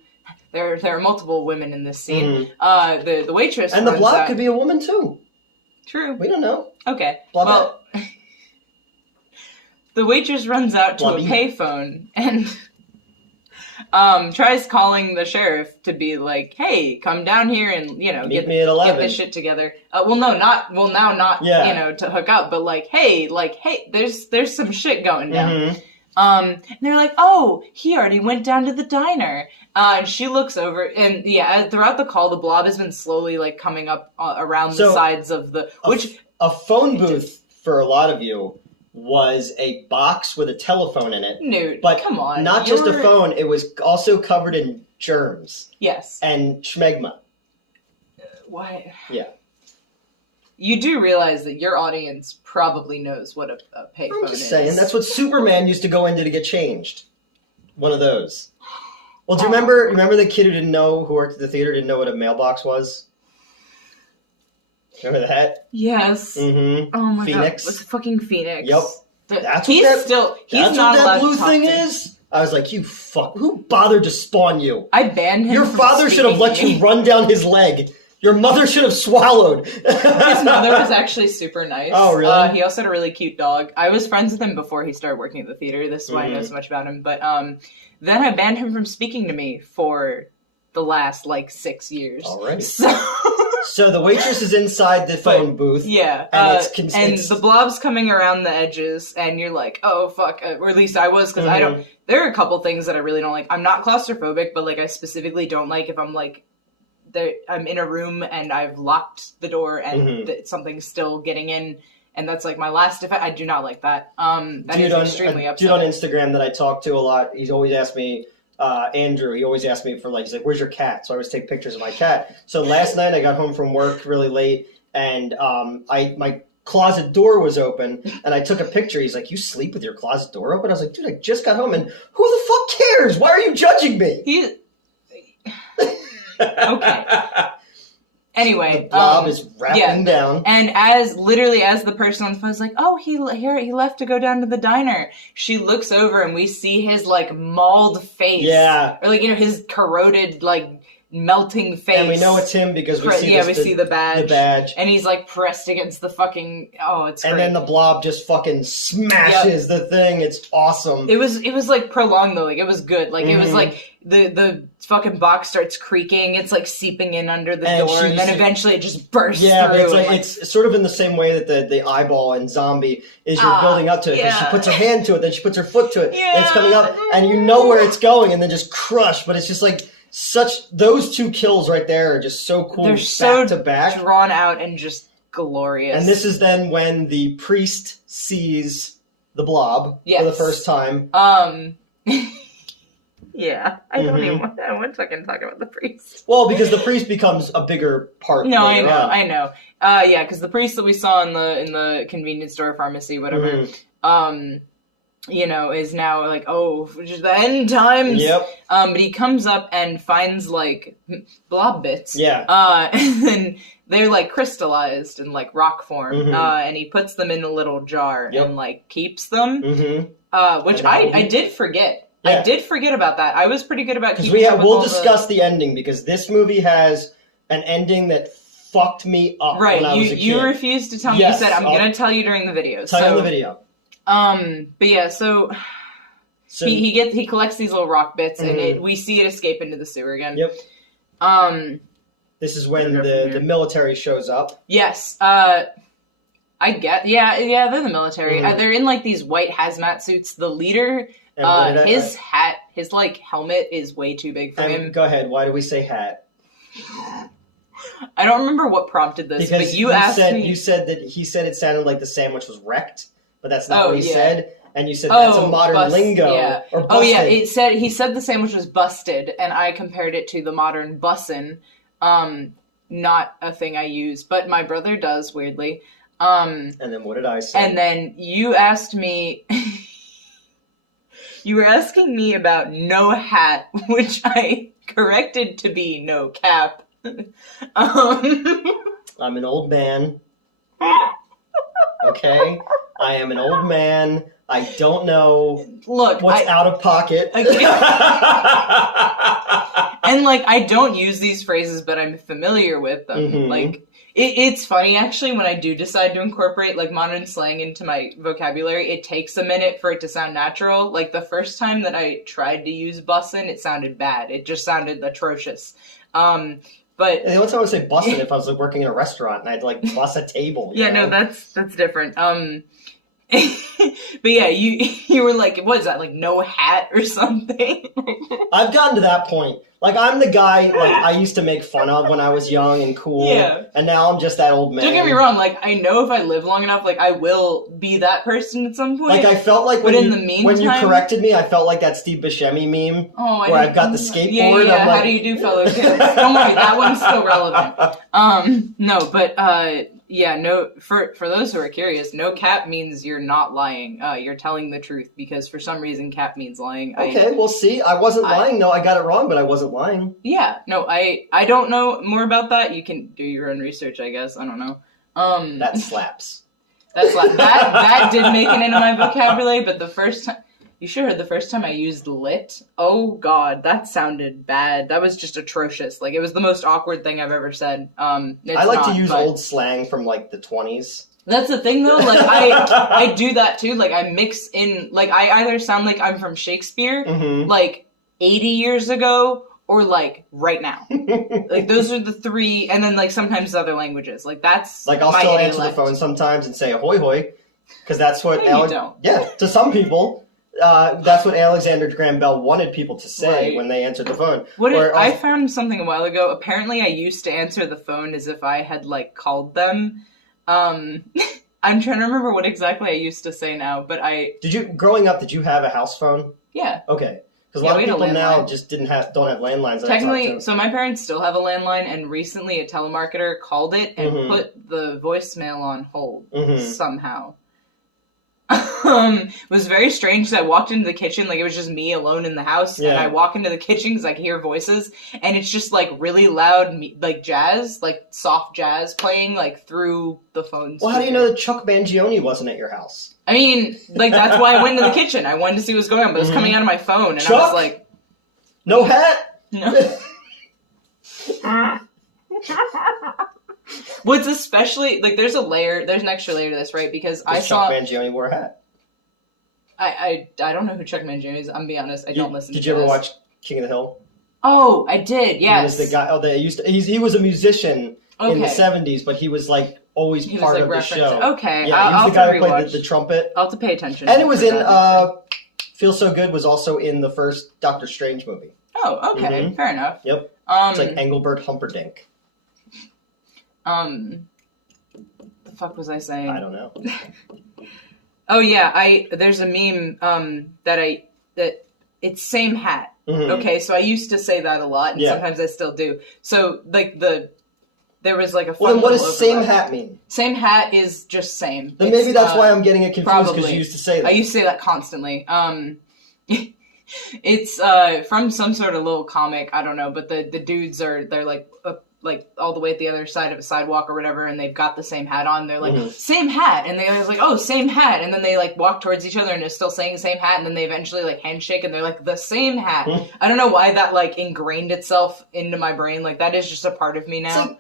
There are multiple women in this scene. The waitress and the Blob could be a woman, too. True. We don't know. Okay. Blob well, the waitress runs out to a payphone and tries calling the sheriff to be like, "Hey, come down here and meet me at 11. Get this shit together." Not to hook up, but like, hey, there's some shit going down. And they're like, "Oh, he already went down to the diner." And she looks over, and throughout the call, the Blob has been slowly like coming up around the sides of the a phone booth for a lot of you was a box with a telephone in it. Nude, but come on, not just a phone; it was also covered in germs. Yes, and schmegma. Why? Yeah. You do realize that your audience probably knows what a payphone is. I'm just saying, that's what Superman used to go into to get changed. One of those. Well, do you remember the kid who worked at the theater, didn't know what a mailbox was? Remember that? Yes. Mm-hmm. Oh my Phoenix. God. It was fucking Phoenix. Yep. He's not what that blue thing to. is? I was like, you fuck, who bothered to spawn you? I banned him. Your father should have let you run down his leg. Your mother should have swallowed. His mother was actually super nice. Oh, really? He also had a really cute dog. I was friends with him before he started working at the theater. This is why I know so much about him. But then I banned him from speaking to me for the last, 6 years. All right. So the waitress is inside the phone booth. Yeah. And the Blob's coming around the edges, and you're like, oh, fuck. Or at least I was, because I don't... There are a couple things that I really don't like. I'm not claustrophobic, but, I specifically don't like if I'm, I'm in a room and I've locked the door and something's still getting in, and that's my last effect. I do not like that. That is extremely upsetting. Dude on Instagram that I talk to a lot, he's always asked me, Andrew, he always asked me for he's like, where's your cat? So I always take pictures of my cat. So last night I got home from work really late, and my closet door was open, and I took a picture. He's like, you sleep with your closet door open? I was like, dude, I just got home, and who the fuck cares? Why are you judging me? Okay. Anyway, the Blob is wrapping down, and as the person on the phone is like, "Oh, he left to go down to the diner." She looks over, and we see his mauled face, or his corroded melting face, and we know it's him because we see the badge. The badge, and he's pressed against the fucking. Oh, it's great. And then the Blob just fucking smashes the thing. It's awesome. It was prolonged though. It was good. It was the fucking box starts creaking. It's seeping in under the door, and then eventually it just bursts through. But it's sort of in the same way that the eyeball in Zombie is you're building up to it. She puts her hand to it, then she puts her foot to it, and it's coming up, and you know where it's going, and then just crush. But it's just those two kills right there are just so cool. They're back to back, drawn out, and just glorious. And this is then when the priest sees the blob for the first time. Yeah, I don't want to fucking talk about the priest. Well, because the priest becomes a bigger part. No, I know. Yeah, because the priest that we saw in the convenience store, pharmacy, whatever, you know, is now like, oh, just the end times. Yep. But he comes up and finds like blob bits. Yeah. And then they're like crystallized in like rock form. And he puts them in a little jar and like keeps them. Which I did forget. Yeah. I did forget about that. I was pretty good about keeping up with we'll discuss the ending, because this movie has an ending that fucked me up when I was a kid. You refused to tell me. Yes, you said, I'm going to tell you during the video. Tell you in the video. But yeah, so he collects these little rock bits, and we see it escape into the sewer again. Yep. This is when the military shows up. Yes. I get, yeah, they're the military. They're in like these white hazmat suits. The leader... his hat, his like helmet is way too big for him. Go ahead. Why do we say hat? I don't remember what prompted this, because but you asked me. You said that he said it sounded like the sandwich was wrecked, but that's not what he said. And you said that's a modern lingo. Yeah. Or busted. He said the sandwich was busted, and I compared it to the modern bussin'. Not a thing I use, but my brother does, weirdly. And then what did I say? And then you asked me. You were asking me about no hat, which I corrected to be no cap. I'm an old man. Okay? I am an old man. I don't know what's out of pocket. And, like, I don't use these phrases, but I'm familiar with them. Like, it's funny, actually, when I do decide to incorporate, like, modern slang into my vocabulary, it takes a minute for it to sound natural. Like, the first time that I tried to use bussin', it sounded bad. It just sounded atrocious. But... The only time I would say bussin' if I was, like, working in a restaurant and I'd, like, bus a table. You know? No, that's different. But yeah, you were like, what is that, like, no hat or something? I've gotten to that point. Like, I'm the guy, like, I used to make fun of when I was young and cool. Yeah. And now I'm just that old man. Don't get me wrong, like, I know if I live long enough, like, I will be that person at some point. Like, I felt like when you corrected me, I felt like that Steve Buscemi meme where I've got the skateboard. Yeah, how do you do, fellow kids? Don't worry, that one's still relevant. No, but, yeah, no. For those who are curious, no cap means you're not lying. You're telling the truth, because for some reason cap means lying. Okay, well, see, I wasn't lying. No, I got it wrong, but I wasn't lying. Yeah, no, I don't know more about that. You can do your own research, I guess. I don't know. That slaps. That did make it into my vocabulary, but the first time. You should have heard the first time I used lit. Oh, God, that sounded bad. That was just atrocious. Like, it was the most awkward thing I've ever said. I like to use old slang from, like, the 20s. That's the thing, though. Like, I do that, too. Like, I mix in... Like, I either sound like I'm from Shakespeare, like, 80 years ago, or, like, right now. Like, those are the three... And then, like, sometimes other languages. Like, that's Like, I'll still answer the phone sometimes and say, ahoy, hoy. Because that's what... No, you don't. Yeah, to some people... that's what Alexander Graham Bell wanted people to say when they answered the phone. I found something a while ago. Apparently, I used to answer the phone as if I had, like, called them. I'm trying to remember what exactly I used to say now, but growing up, did you have a house phone? Yeah. Okay. Because a lot of people now just don't have landlines. Technically, so my parents still have a landline, and recently a telemarketer called it and put the voicemail on hold somehow. It was very strange because I walked into the kitchen, like it was just me alone in the house, and I walk into the kitchen because I can hear voices, and it's just like really loud, like jazz, like soft jazz playing like through the phone. Well, how do you know that Chuck Mangione wasn't at your house? I mean, like that's why I went into the kitchen. I wanted to see what was going on, but it was coming out of my phone, and Chuck? I was like, "No hat." No. What's especially, like, there's an extra layer to this, right? Because I saw... Chuck Mangione wore a hat. I don't know who Chuck Mangione is, I'm gonna be honest, I don't listen to this. Did you ever watch King of the Hill? Oh, I did, yes. He was the guy, he was a musician in the 70s, but he was, like, always part of the show. Okay, yeah, he was the guy who played the trumpet. I'll have to pay attention. And it was in, Feel So Good was also in the first Doctor Strange movie. Oh, okay, fair enough. Yep. It's like Engelbert Humperdinck. The fuck was I saying? I don't know. Oh yeah, there's a meme that it's same hat. Mm-hmm. Okay, so I used to say that a lot, and sometimes I still do. So like there was like a fun. Well, then what does overlap. Same hat mean? Same hat is just same. Then maybe that's why I'm getting it confused because you used to say that. I used to say that constantly. It's from some sort of little comic, I don't know, but the dudes they're like all the way at the other side of a sidewalk or whatever, and they've got the same hat on. They're like, same hat, and they're like, oh, same hat, and then they like walk towards each other and they're still saying the same hat, and then they eventually like handshake and they're like, the same hat. I don't know why that like ingrained itself into my brain. Like that is just a part of me now. It's like,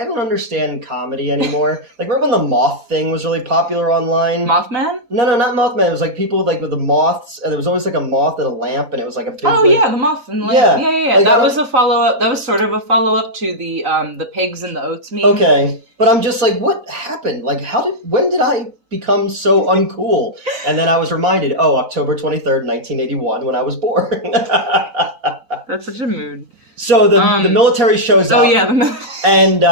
I don't understand comedy anymore. Like, remember when the moth thing was really popular online? Mothman? No, not Mothman. It was like people like with the moths, and there was always like a moth and a lamp, and it was like a big. Oh yeah, the moth and lamp. Yeah. Like, that was a follow up. That was sort of a follow up to the pigs and the oats meme. Okay, but I'm just like, what happened? Like, when did I become so uncool? And then I was reminded, October 23rd, 1981, when I was born. That's such a mood. So the military shows up. Oh yeah, and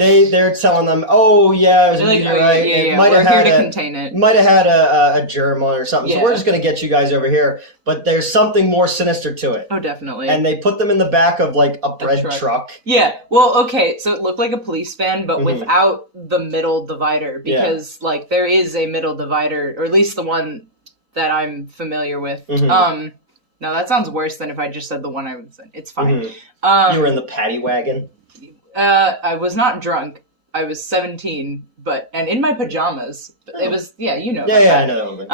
they're telling them, it was a meteorite. Yeah. We're here to contain it. Might have had a germ on it or something. Yeah. So we're just going to get you guys over here. But there's something more sinister to it. Oh, definitely. And they put them in the back of like a bread truck. Yeah. Well, okay. So it looked like a police van, but without the middle divider, because like there is a middle divider, or at least the one that I'm familiar with. No, that sounds worse than if I just said the one I was in. It's fine. You were in the paddy wagon? I was not drunk. I was 17, and in my pajamas. It was, you know. Yeah, I know that one.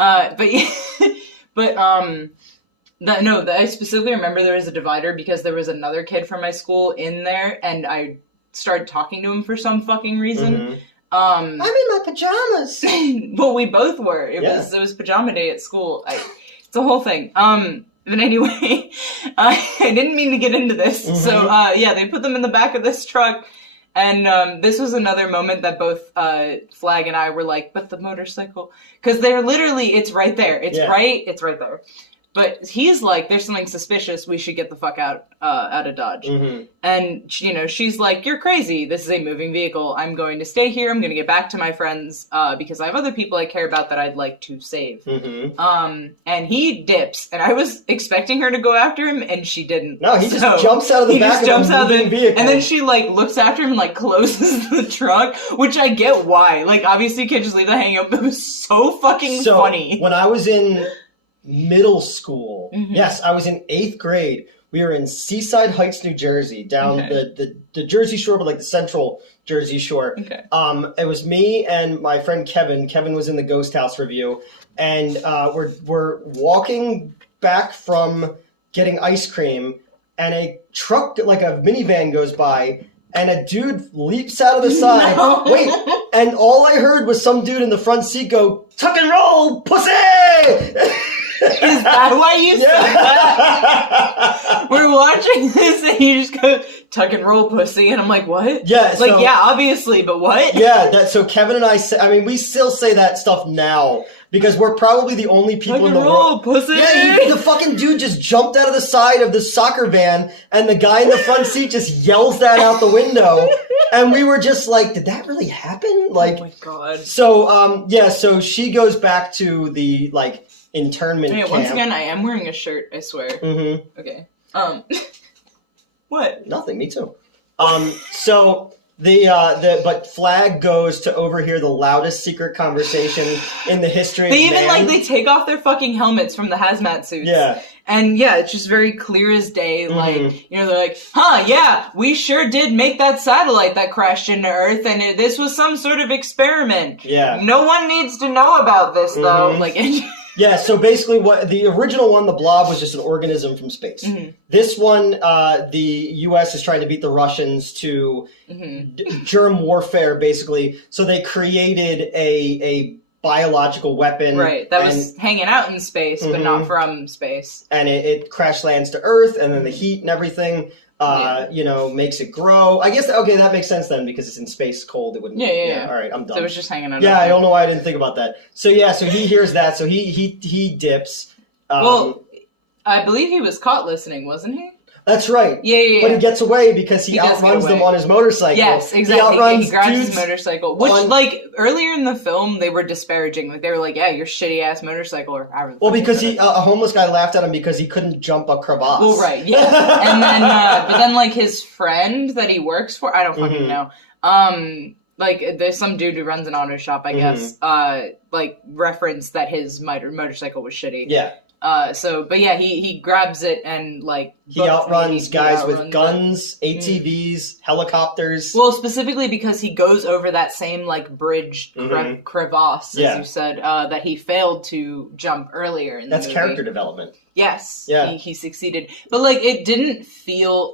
I specifically remember there was a divider because there was another kid from my school in there, and I started talking to him for some fucking reason. I'm in my pajamas. Well, we both were. It was pajama day at school. It's a whole thing. But anyway, I didn't mean to get into this. So, they put them in the back of this truck. And this was another moment that both Flag and I were like, but the motorcycle. Because they're literally, it's right there. It's right there. But he's like, there's something suspicious. We should get the fuck out of Dodge. And, she's like, you're crazy. This is a moving vehicle. I'm going to stay here. I'm going to get back to my friends because I have other people I care about that I'd like to save. And he dips. And I was expecting her to go after him, and she didn't. No, he just jumps out of the back of the moving vehicle. And then she, like, looks after him and, like, closes the trunk, which I get why. Like, obviously you can't just leave the hang up. It was so fucking funny. When I was in middle school, yes, I was in 8th grade. We were in Seaside Heights, New Jersey, down the Jersey Shore, but like the central Jersey Shore. It was me and my friend Kevin. Kevin was in the Ghost House review, and we're walking back from getting ice cream, and a truck, like a minivan, goes by, and a dude leaps out of the side. Wait, and all I heard was some dude in the front seat go, "Tuck and roll, pussy!" Is that why you said that? We're watching this and you just go, tuck and roll, pussy. And I'm like, what? Yeah. Like, obviously, but what? Yeah. So Kevin and I we still say that stuff now because we're probably the only people in the world. Pussy. Yeah, the fucking dude just jumped out of the side of the soccer van and the guy in the front seat just yells that out the window. And we were just like, did that really happen? Like, oh my God. So, so she goes back to the, like, internment camp. Once again, I am wearing a shirt, I swear. Okay. What? Nothing, me too. So but Flag goes to overhear the loudest secret conversation in the history of man. They take off their fucking helmets from the hazmat suits. Yeah. And it's just very clear as day, like, they're like, we sure did make that satellite that crashed into Earth, and this was some sort of experiment. Yeah. No one needs to know about this, though. Like, yeah, so basically what the original one, the Blob, was just an organism from space. This one, the U.S. is trying to beat the Russians to germ warfare, basically. So they created a biological weapon. Right, that was hanging out in space, but not from space. And it crash lands to Earth, and then the heat and everything, makes it grow. I guess, okay, that makes sense then, because it's in space, cold, it wouldn't... Yeah. All right, I'm done. So it was just hanging out. Yeah, I don't know why I didn't think about that. So so he hears that, so he dips. Well, I believe he was caught listening, wasn't he? That's right. Yeah. But he gets away because he outruns them on his motorcycle. Yes, exactly. He grabs his motorcycle. Which, like, earlier in the film, they were disparaging. Like, they were like, yeah, your shitty-ass motorcycle. Or however. Well, because a homeless guy laughed at him because he couldn't jump a crevasse. Well, right, yeah. And then, but then, like, his friend that he works for, I don't fucking know. Like, there's some dude who runs an auto shop, I guess, like, referenced that his motorcycle was shitty. Yeah. But yeah, he grabs it and, like... He outruns guys with guns, ATVs, helicopters. Well, specifically because he goes over that same, like, bridge crevasse, as you said, that he failed to jump earlier in the movie. That's character development. Yes. Yeah. He succeeded. But, like, it didn't feel...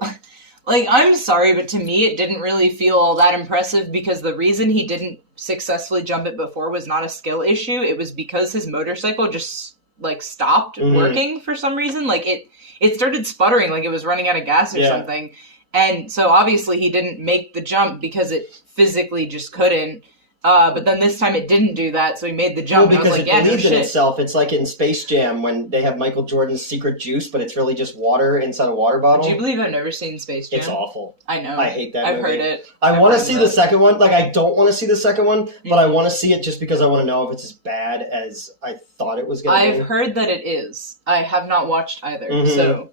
Like, I'm sorry, but to me, it didn't really feel all that impressive because the reason he didn't successfully jump it before was not a skill issue. It was because his motorcycle just, like, stopped working for some reason. Like, it started sputtering, like it was running out of gas or something. And so, obviously, he didn't make the jump because it physically just couldn't. But then this time it didn't do that, so he made the jump. Well, because and I was like, it believed in itself. It's like in Space Jam when they have Michael Jordan's secret juice, but it's really just water inside a water bottle. Do you believe I've never seen Space Jam? It's awful. I know. I hate that I've movie. heard it. I want to see the second one. Like, I don't want to see the second one, but I want to see it just because I want to know if it's as bad as I thought it was going to be. I've heard that it is. I have not watched either, so...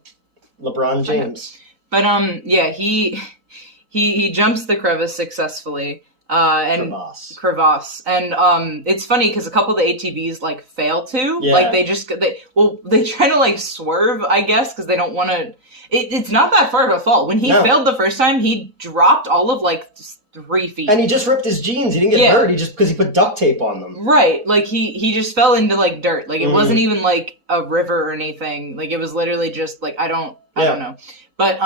LeBron James. But, yeah, he jumps the crevice successfully. Crevasse. And it's funny because a couple of the ATVs like fail to. Yeah. Like they try to like swerve, I guess, because they don't want to. It's not that far of a fall. When he failed the first time, he dropped all of like 3 feet. And he just ripped his jeans. He didn't get hurt. He just because he put duct tape on them. Right. Like he just fell into like dirt. Like it wasn't even like a river or anything. Like it was literally just like I don't know. But,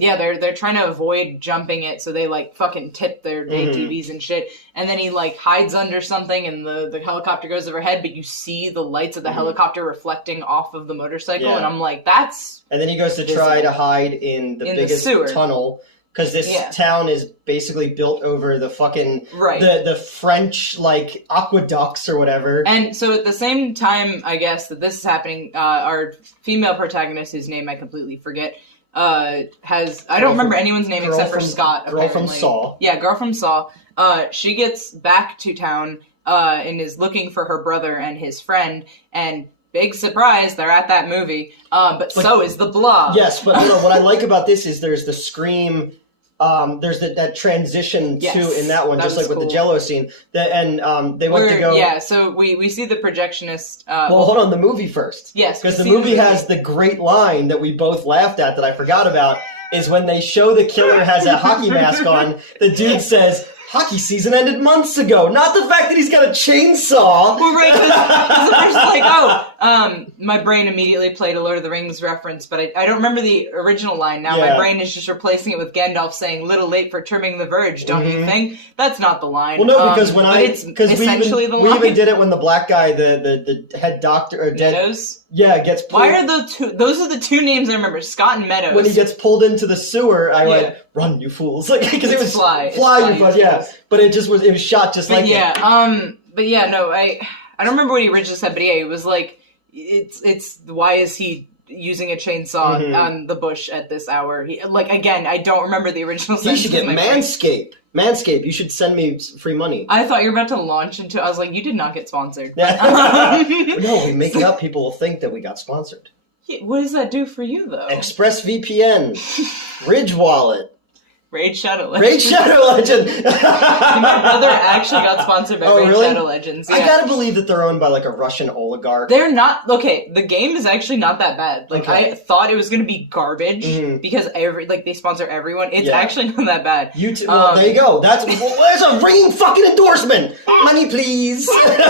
yeah, they're trying to avoid jumping it, so they, like, fucking tip their ATVs and shit. And then he, like, hides under something, and the helicopter goes overhead, but you see the lights of the helicopter reflecting off of the motorcycle, and I'm like, that's... And then he goes to try to hide in the biggest tunnel, because this town is basically built over the fucking... Right. The French, like, aqueducts or whatever. And so at the same time, I guess, that this is happening, our female protagonist, whose name I completely forget... I don't remember anyone's name except for Scott. Girl from Saw. Yeah, girl from Saw. She gets back to town and is looking for her brother and his friend, and big surprise, they're at that movie. But so is the Blob. Yes, but you know, what I like about this is there's the scream. There's that transition too in that one, just like with the Jello scene. They went to go. Yeah, so we see the projectionist. Well, hold on, the movie first. Yes, because the movie has the great line that we both laughed at that I forgot about. Is when they show the killer has a hockey mask on. The dude says, "Hockey season ended months ago." Not the fact that he's got a chainsaw. Well, right, because the person's like, my brain immediately played a Lord of the Rings reference, but I don't remember the original line. Now my brain is just replacing it with Gandalf saying, "Little late for trimming the verge, don't you think?" That's not the line. Well, no, because we even did it when the black guy, the head doctor, or Meadows. Yeah, gets pulled. Why are those are the two names I remember, Scott and Meadows. When he gets pulled into the sewer, I went, "Run, you fools!" Like because it was fly you butt, but it was shot just like it. But yeah, no, I don't remember what he originally said, but yeah, it was like it's why is he using a chainsaw on the bush at this hour? Again, I don't remember the original sentence. You should get Manscaped, you should send me free money. I thought you were about to launch into... I was like, you did not get sponsored. No, we make it up. People will think that we got sponsored. Yeah, what does that do for you, though? ExpressVPN. Ridge Wallet. Raid Shadow Legends. Raid Shadow Legend! My brother actually got sponsored by Raid Shadow Legends. Yeah. I gotta believe that they're owned by like a Russian oligarch. They're not... Okay, the game is actually not that bad. I thought it was gonna be garbage because they sponsor everyone. It's actually not that bad. Well, there you go. That's a ringing fucking endorsement! Money, please! But,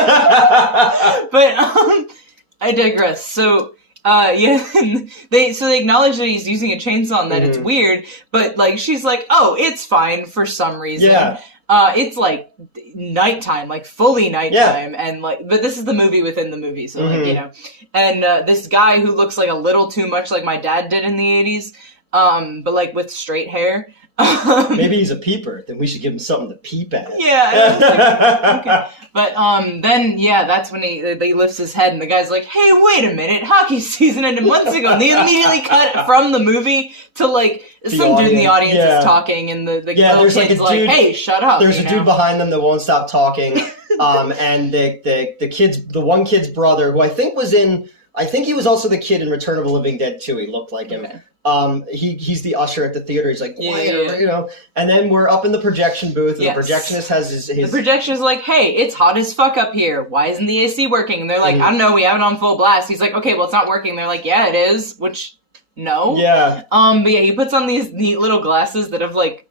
I digress. So... they acknowledge that he's using a chainsaw and that it's weird, but like she's like, oh, it's fine for some reason. Yeah. It's like nighttime, like fully nighttime, and but this is the movie within the movie, so and this guy who looks like a little too much like my dad did in the 80s, but like with straight hair. Maybe he's a peeper. Then we should give him something to peep at. Yeah. Okay. But then that's when he lifts his head and the guy's like, "Hey, wait a minute! Hockey season ended months ago." And they immediately cut from the movie to like some dude in the audience is talking, and the little kid's like, "Hey, shut up!" There's a dude behind them that won't stop talking. And the one kid's brother, who I think he was also the kid in Return of the Living Dead 2. He looked like him. Okay. He's the usher at the theater. He's like, quiet, you know. And then we're up in the projection booth, and the projectionist has his... The projectionist is like, "Hey, it's hot as fuck up here. Why isn't the AC working?" And they're like, "I don't know, we have it on full blast." He's like, "Okay, well, it's not working." And they're like, "Yeah, it is," which... No. Yeah. But he puts on these neat little glasses that have like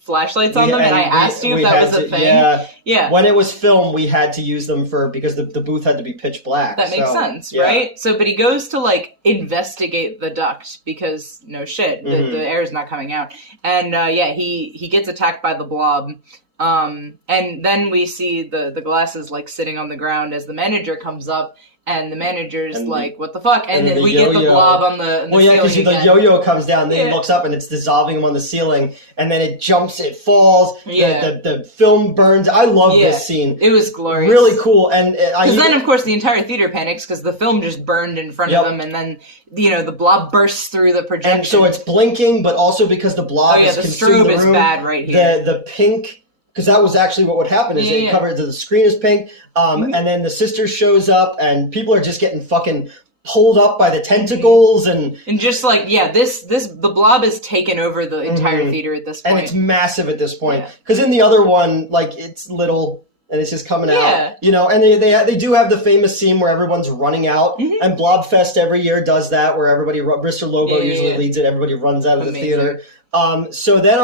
flashlights on them, and I asked you if that was a thing. Yeah. When it was filmed, we had to use them because the booth had to be pitch black. That makes sense, right? So, but he goes to like investigate the duct because no shit, the air is not coming out, and he gets attacked by the blob. And then we see the glasses like sitting on the ground as the manager comes up. And the manager's like, "What the fuck?" And then we get the blob on the ceiling because the yo-yo comes down, then he looks up and it's dissolving him on the ceiling, and then it jumps, it falls, the film burns. I love this scene. It was glorious. Really cool. And then, of course, the entire theater panics because the film just burned in front of them, and then, the blob bursts through the projection. And so it's blinking, but also because the blob is consumed the room. The strobe is bad right here. The pink... Because that was actually what would happen is it covered the screen is pink, and then the sister shows up, and people are just getting fucking pulled up by the tentacles, and just like the blob has taken over the entire theater at this point, and it's massive at this point. Because in the other one, like it's little and it's just coming out, and they do have the famous scene where everyone's running out, and Blobfest every year does that, where everybody, Mr. Lobo usually leads it, everybody runs out of the theater. So then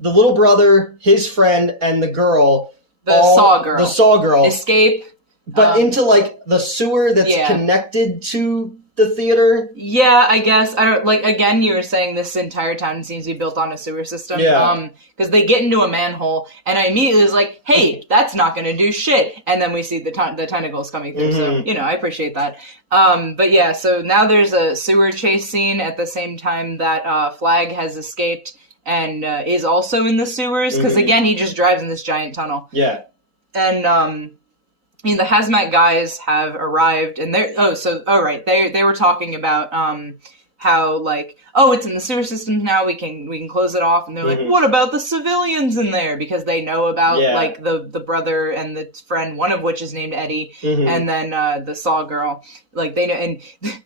the little brother, his friend, and the girl... The saw girl. Escape. But into, like, the sewer that's connected to the theater. Yeah, I guess. I don't... Like, again, you were saying this entire town seems to be built on a sewer system. Yeah. Because they get into a manhole, and I immediately was like, "Hey, that's not going to do shit." And then we see the tentacles coming through, so, I appreciate that. But yeah, so now there's a sewer chase scene at the same time that Flag has escaped and is also in the sewers, because again, he just drives in this giant tunnel. Yeah. And the hazmat guys have arrived, and they were talking about how like, "Oh, it's in the sewer systems now, we can close it off," and they're like, "What about the civilians in there?" Because they know about like the brother and the friend, one of which is named Eddie, and then the Saw girl, like they know, and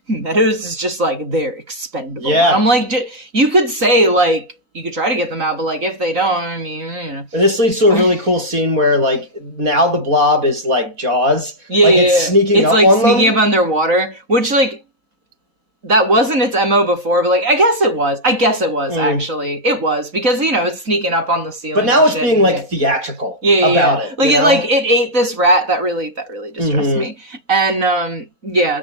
Meadows is just like, "They're expendable." Yeah. I'm like, you could say like, you could try to get them out, but, like, if they don't, I mean, And this leads to a really cool scene where, like, now the blob is, like, Jaws. It's sneaking up on them. It's, like, sneaking up underwater, which, like, that wasn't its MO before, but, like, I guess it was, actually. It was, because, it's sneaking up on the ceiling. But now it's being, like, theatrical about it. Like, it ate this rat. That really distressed me. And,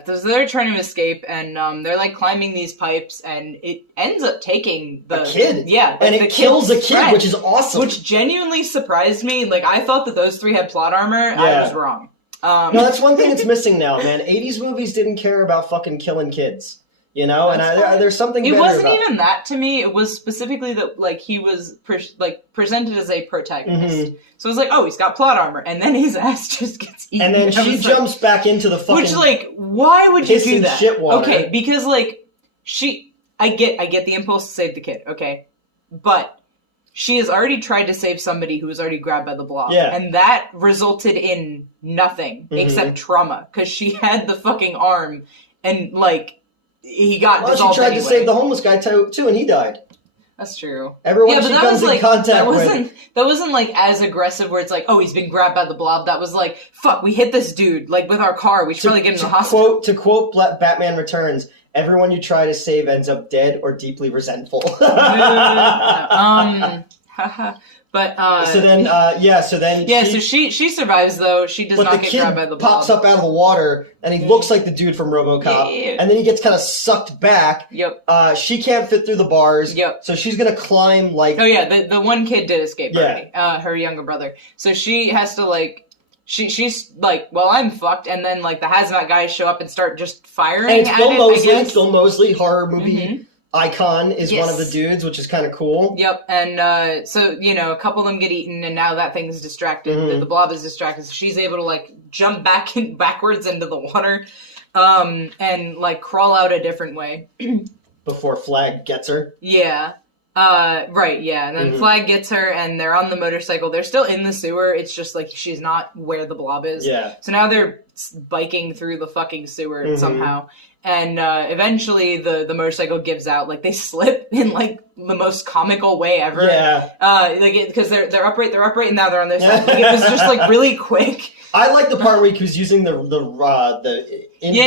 so they're trying to escape, and they're, like, climbing these pipes, and it ends up taking a kid. Yeah. And it kills a kid, which is awesome. Which genuinely surprised me. Like, I thought that those three had plot armor. Yeah. I was wrong. No, that's one thing that's missing now, man. 80s movies didn't care about fucking killing kids. And there's something better about it. It wasn't even it. that to me. It was specifically that, like, he was, presented as a protagonist. So I was like, oh, he's got plot armor. And then his ass just gets eaten. And then she jumps back into the fucking... Which, like, why would you do that? Shit water. Okay, because, like, I get the impulse to save the kid, okay? But she has already tried to save somebody who was already grabbed by the blob. Yeah. And that resulted in nothing except trauma. Because she had the fucking arm and, like... He got dissolved she tried to save the homeless guy too, and he died. That's true. Everyone she comes in contact with. That wasn't like as aggressive where it's like, oh, he's been grabbed by the blob. That was like, fuck, we hit this dude like with our car. We should probably get him to the hospital. To quote Batman Returns, everyone you try to save ends up dead or deeply resentful. But so she survives though. She does not get grabbed by the blob. But the kid pops up out of the water and he looks like the dude from RoboCop. And then he gets kind of sucked back. Yep. She can't fit through the bars. Yep. So she's gonna climb like. Oh yeah, the one kid did escape already. Her younger brother. So she has to like. She's like, well, I'm fucked, and then like the hazmat guys show up and start just firing. And it's Bill Moseley, horror movie Icon is one of the dudes, which is kind of cool. Yep, and so, a couple of them get eaten, and now that thing's distracted. The Blob is distracted, so she's able to, like, jump backwards into the water, and, like, crawl out a different way. Before Flag gets her? Yeah. Right, yeah. And then Flag gets her, and they're on the motorcycle. They're still in the sewer. It's just, like, she's not where the Blob is. Yeah. So now they're biking through the fucking sewer somehow. And eventually the motorcycle gives out. Like, they slip in, like, the most comical way ever. Yeah. Because they're upright, and now they're on their side. Like, it was just, like, really quick. I like the part where he was using the yeah,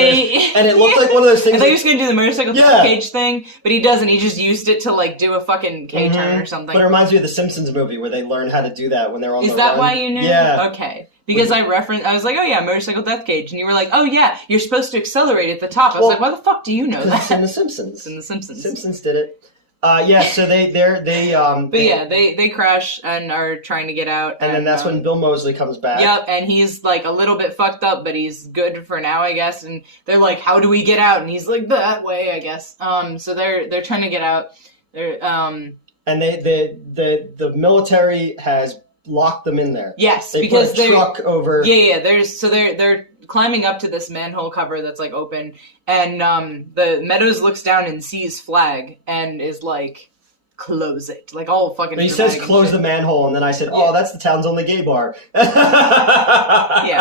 and it looked like one of those things. I thought he was going to do the motorcycle cage thing, but he doesn't. He just used it to, like, do a fucking K-turn or something. But it reminds me of the Simpsons movie where they learn how to do that when they're on the run. Is that why you knew? Yeah. Okay. Because I was like, oh yeah, motorcycle death cage. And you were like, oh yeah, you're supposed to accelerate at the top. I was like, why the fuck do you know that? It's in The Simpsons. It's in The Simpsons. Simpsons did it. So they crash and are trying to get out. And then that's when Bill Moseley comes back. Yep, and he's, like, a little bit fucked up, but he's good for now, I guess. And they're like, how do we get out? And he's like, that way, I guess. So they're trying to get out. And the military has locked them in there. Yes, they because put a truck over. Yeah. They're climbing up to this manhole cover that's, like, open, and the Meadows looks down and sees Flag and is like, close it, like, all fucking. But he says close the manhole, and then I said, oh, that's the town's only gay bar. Yeah.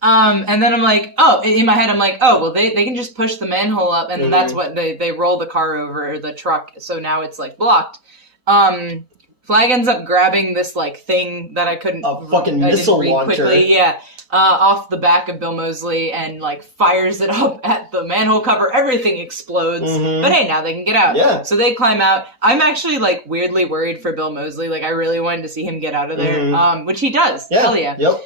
And then I'm like, in my head I'm like, well, they can just push the manhole up, and then that's what they roll the car over, or the truck, so now it's, like, blocked. Flag ends up grabbing this, like, thing that I couldn't... A fucking missile launcher. Quickly. Yeah. Off the back of Bill Moseley and, like, fires it up at the manhole cover. Everything explodes. But hey, now they can get out. Yeah. So they climb out. I'm actually, like, weirdly worried for Bill Moseley. Like, I really wanted to see him get out of there. Which he does. Yeah. Hell yeah. Yep.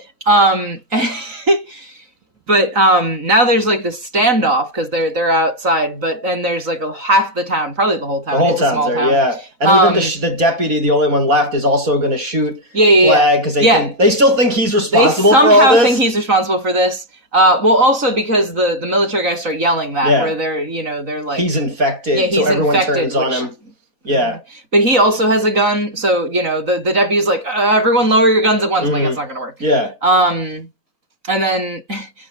But now there's, like, this standoff because they're outside, and there's, like, half the town, probably the whole town. The whole it's a town's small there, town. yeah. And even the deputy, the only one left, is also going to shoot Flag because they still think he's responsible for all this. They somehow think he's responsible for this. Also because the military guys start yelling that, where they're like... He's infected, yeah, he's so everyone infected, turns on him. Yeah. But he also has a gun, so, the deputy's like, everyone lower your guns at once. Like, that's not going to work. Yeah. And then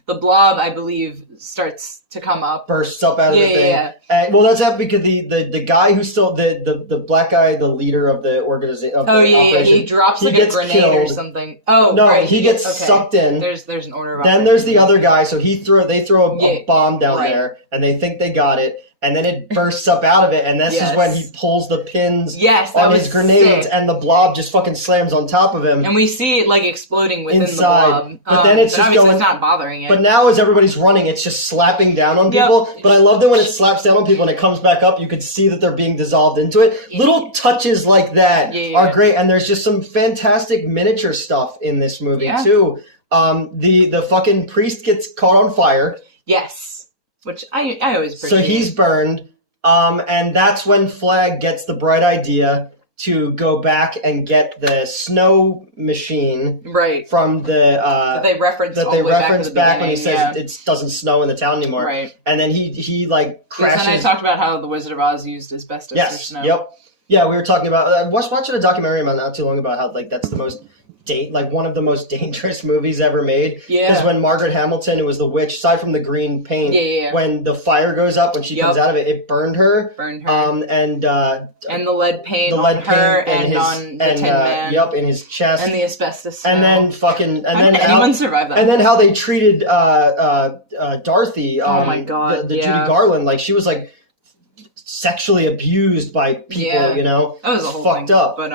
the Blob, I believe, starts to come up. Bursts up out of the thing. Yeah. Well, that's that because the guy who's still the black guy, the leader of the organization. Operation, he drops like a grenade or something. Oh, no, right. he gets sucked in. There's an order of Then there's the other guy, so they throw a bomb down right. there, and they think they got it. And then it bursts up out of it, and this is when he pulls the pins on his grenades, and the Blob just fucking slams on top of him. And we see it, like, exploding within inside. the Blob. But then it's just going... it's not bothering it. But now as everybody's running, it's just slapping down on people. But I love that when it slaps down on people and it comes back up, you could see that they're being dissolved into it. Yeah. Little touches like that are great, and there's just some fantastic miniature stuff in this movie, too. The fucking priest gets caught on fire. Yes. Which I always appreciate. So he's burned, and that's when Flag gets the bright idea to go back and get the snow machine from the that they reference back when he says it doesn't snow in the town anymore. Right. And then he like crashes. And I talked about how the Wizard of Oz used asbestos for snow. Yep. Yeah, we were talking about. I was watching a documentary about not too long about how like that's the most. One of the most dangerous movies ever made. Yeah. Because when Margaret Hamilton, who was the witch, aside from the green paint, when the fire goes up when she comes out of it, it burned her. And the lead paint on her and on the Tin Man. Yep, in his chest. And the asbestos. And then fucking. How did anyone survive that? And then how they treated Dorothy. Oh my god. The Judy Garland, like she was like sexually abused by people. You know, that was a whole fucked thing. up. But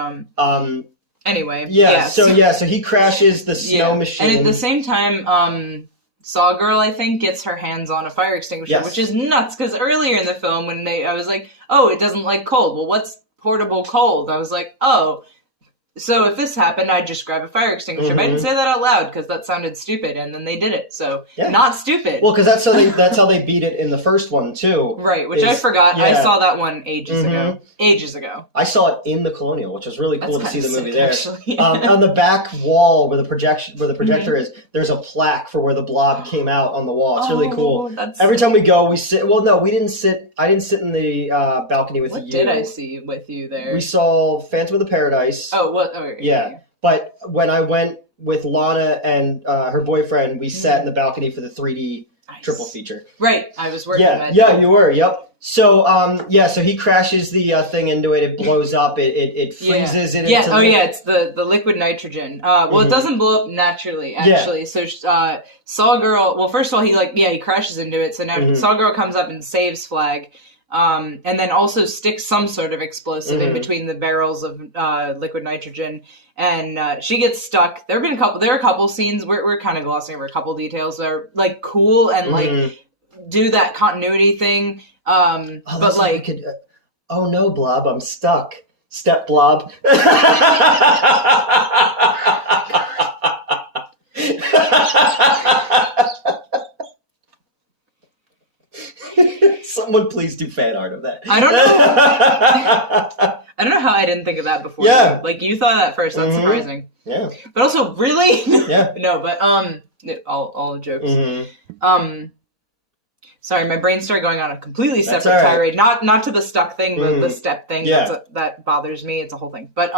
anyway. So he crashes the snow machine. And at the same time, Saw Girl, I think, gets her hands on a fire extinguisher, which is nuts, because earlier in the film, when I was like, oh, it doesn't like cold. Well, what's portable cold? I was like, oh, so if this happened, I'd just grab a fire extinguisher. But I didn't say that out loud, because that sounded stupid, and then they did it. So, not stupid. Well, because that's how they beat it in the first one, too. Right, which I forgot. Yeah. I saw that one ages ago. Ages ago. I saw it in the Colonial, which was really cool to see the movie there. Actually. On the back wall where the projector is, there's a plaque for where the Blob came out on the wall. It's really cool. Every time we go, we sit. Well, no, we didn't sit I didn't sit in the balcony with you. What did I see with you there? We saw Phantom of the Paradise. Oh, what? Oh, yeah. But when I went with Lana and her boyfriend, we sat in the balcony for the 3D triple feature. Right. I was working that. Yeah, you were. Yep. So, so he crashes the thing into it. It blows up. It freezes it. Yeah. It's the liquid nitrogen. Well, it doesn't blow up naturally, actually. So, Saw Girl. Well, first of all, he crashes into it. So now Saw Girl comes up and saves Flag, and then also sticks some sort of explosive in between the barrels of liquid nitrogen, and she gets stuck. There are a couple scenes we're kind of glossing over a couple details that are like cool and like do that continuity thing. But like, oh no, Blob, I'm stuck. Step Blob. Someone please do fan art of that. I don't know. I don't know how I didn't think of that before. Yeah. Like you thought of that first. That's surprising. Yeah. But also, really? Yeah. No, but all jokes. Sorry, my brain started going on a completely separate tirade. Not to the stuck thing, but the step thing. Yeah. That bothers me. It's a whole thing. But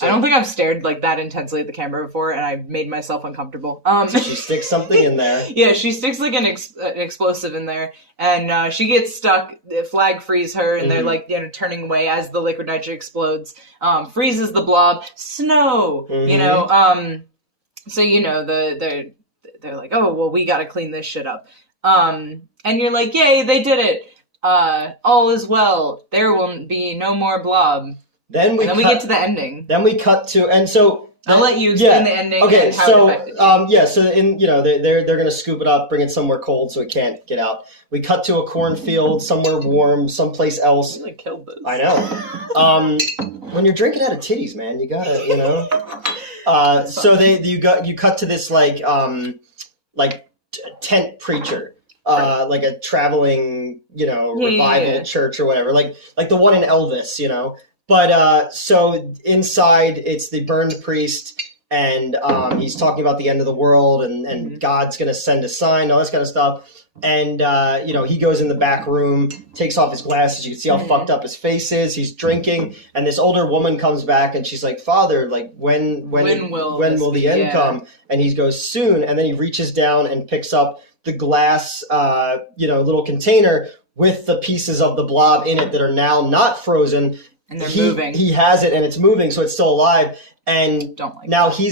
I don't think I've stared like that intensely at the camera before, and I've made myself uncomfortable. So she sticks something in there. Yeah, she sticks like an explosive in there, and she gets stuck. The Flag frees her, and they're like turning away as the liquid nitrogen explodes. Freezes the Blob. Snow. So they're like, oh well, we got to clean this shit up. And you're like, yay, they did it. All is well. There will be no more Blob. Then we get to the ending. Then we cut to, and so I'll let you explain the ending. Okay, and how so it affected you. so in they're gonna scoop it up, bring it somewhere cold so it can't get out. We cut to a cornfield somewhere warm, someplace else. You really killed this. I know. When you're drinking out of titties, man, you gotta So you cut to this like tent preacher. Like a traveling, revival church or whatever, like the one in Elvis, But so inside, it's the burned priest, and he's talking about the end of the world, and God's going to send a sign, all this kind of stuff. And, he goes in the back room, takes off his glasses. You can see how fucked up his face is. He's drinking, and this older woman comes back, and she's like, Father, like, when will the end come? And he goes, soon. And then he reaches down and picks up the glass, little container with the pieces of the Blob in it that are now not frozen. And they're moving. He has it, and it's moving, so it's still alive. And now he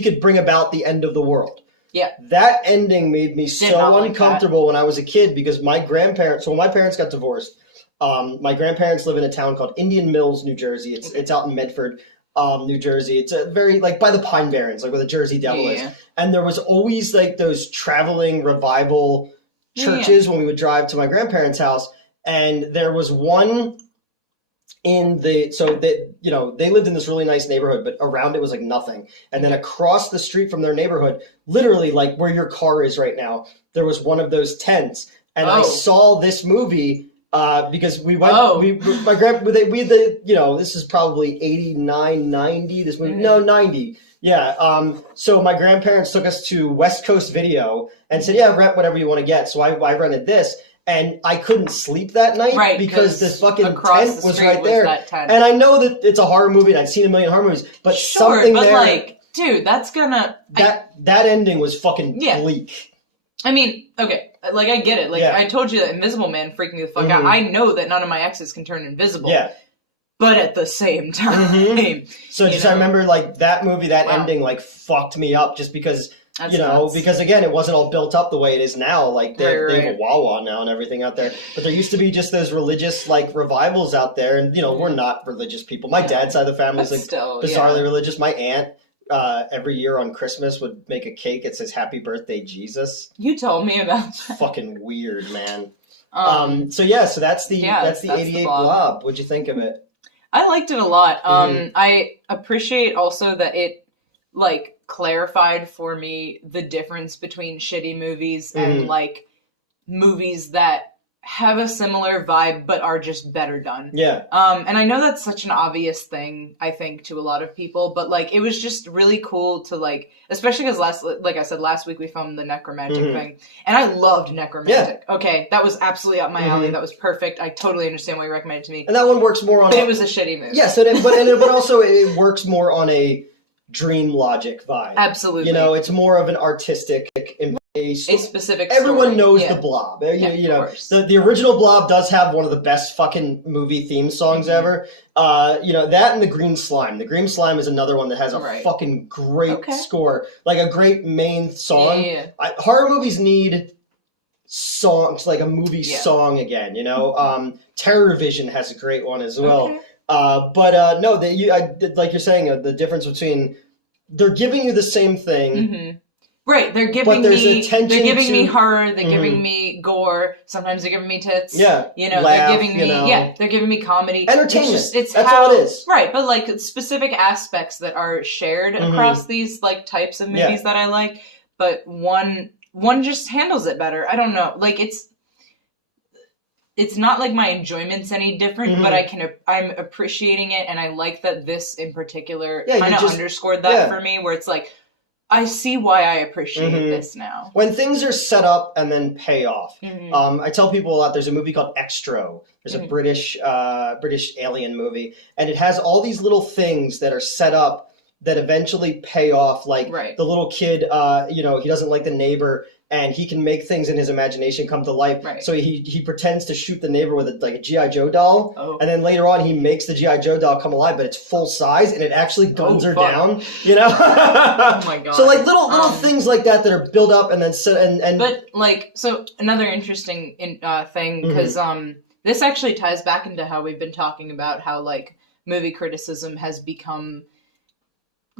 could bring about the end of the world. Yeah. That ending made me so uncomfortable when I was a kid, because my grandparents, so when my parents got divorced, my grandparents live in a town called Indian Mills, New Jersey. It's out in Medford, New Jersey. It's a very, like, by the Pine Barrens, like where the Jersey Devil is. And there was always, like, those traveling revival churches when we would drive to my grandparents' house. And there was one they lived in this really nice neighborhood, but around it was like nothing. And then across the street from their neighborhood, literally like where your car is right now, there was one of those tents. And I saw this movie because we went, this is probably 89, 90, this movie, no, 90. Yeah. So my grandparents took us to West Coast Video and said, rent whatever you want to get. So I rented this. And I couldn't sleep that night because this fucking tent was right there. And I know that it's a horror movie and I've seen a million horror movies, but something there... like, dude, that's gonna... That ending was fucking bleak. I mean, okay, like, I get it. Like, I told you that Invisible Man freaked me the fuck out. I know that none of my exes can turn invisible. Yeah. But at the same time... So I remember, like, that movie, that ending, like, fucked me up just because... That's because again, it wasn't all built up the way it is now. Like they have a Wawa now and everything out there. But there used to be just those religious like revivals out there, and we're not religious people. My dad's side of the family is like bizarrely religious. My aunt every year on Christmas would make a cake. It says "Happy Birthday, Jesus." You told me about that. Fucking weird, man. So that's the 88 Blob. What'd you think of it? I liked it a lot. I appreciate also that it like clarified for me the difference between shitty movies and like movies that have a similar vibe, but are just better done. Yeah. And I know that's such an obvious thing, I think, to a lot of people, but like, it was just really cool to like, especially because like I said, last week we filmed the necromantic thing, and I loved necromantic. Yeah. Okay, that was absolutely up my alley. That was perfect. I totally understand why you recommended it to me. And that one works more on... But it was a shitty movie. Yes, but also it works more on a dream logic vibe. Absolutely. You know, it's more of an artistic... A specific Everyone story. knows the Blob. You know, the original Blob does have one of the best fucking movie theme songs ever. You know, that and the Green Slime. The Green Slime is another one that has a fucking great score. Like a great main song. Horror movies need songs, like a movie song again, you know? Terror Vision has a great one as well. No, like you're saying, the difference between... They're giving you the same thing... Right, they're giving me horror, they're giving me gore, sometimes they're giving me tits. Yeah. You know, laugh, they're giving me they're giving me comedy. Entertainment. That's how it is. Right, but like specific aspects that are shared across these like types of movies that I like, but one just handles it better. I don't know. Like it's not like my enjoyment's any different, but I'm appreciating it, and I like that this in particular kind of underscored that for me, where it's like, I see why I appreciate this now. When things are set up and then pay off. I tell people a lot, there's a movie called Extro. There's a British alien movie. And it has all these little things that are set up that eventually pay off. Like the little kid, you know, he doesn't like the neighbor, and he can make things in his imagination come to life. So he pretends to shoot the neighbor with a G.I. Joe doll. And then later on he makes the G.I. Joe doll come alive, but it's full size and it actually guns her down. You know? Oh my god. So like little things like that are built up and then set and But like, so another interesting thing, because this actually ties back into how we've been talking about how like movie criticism has become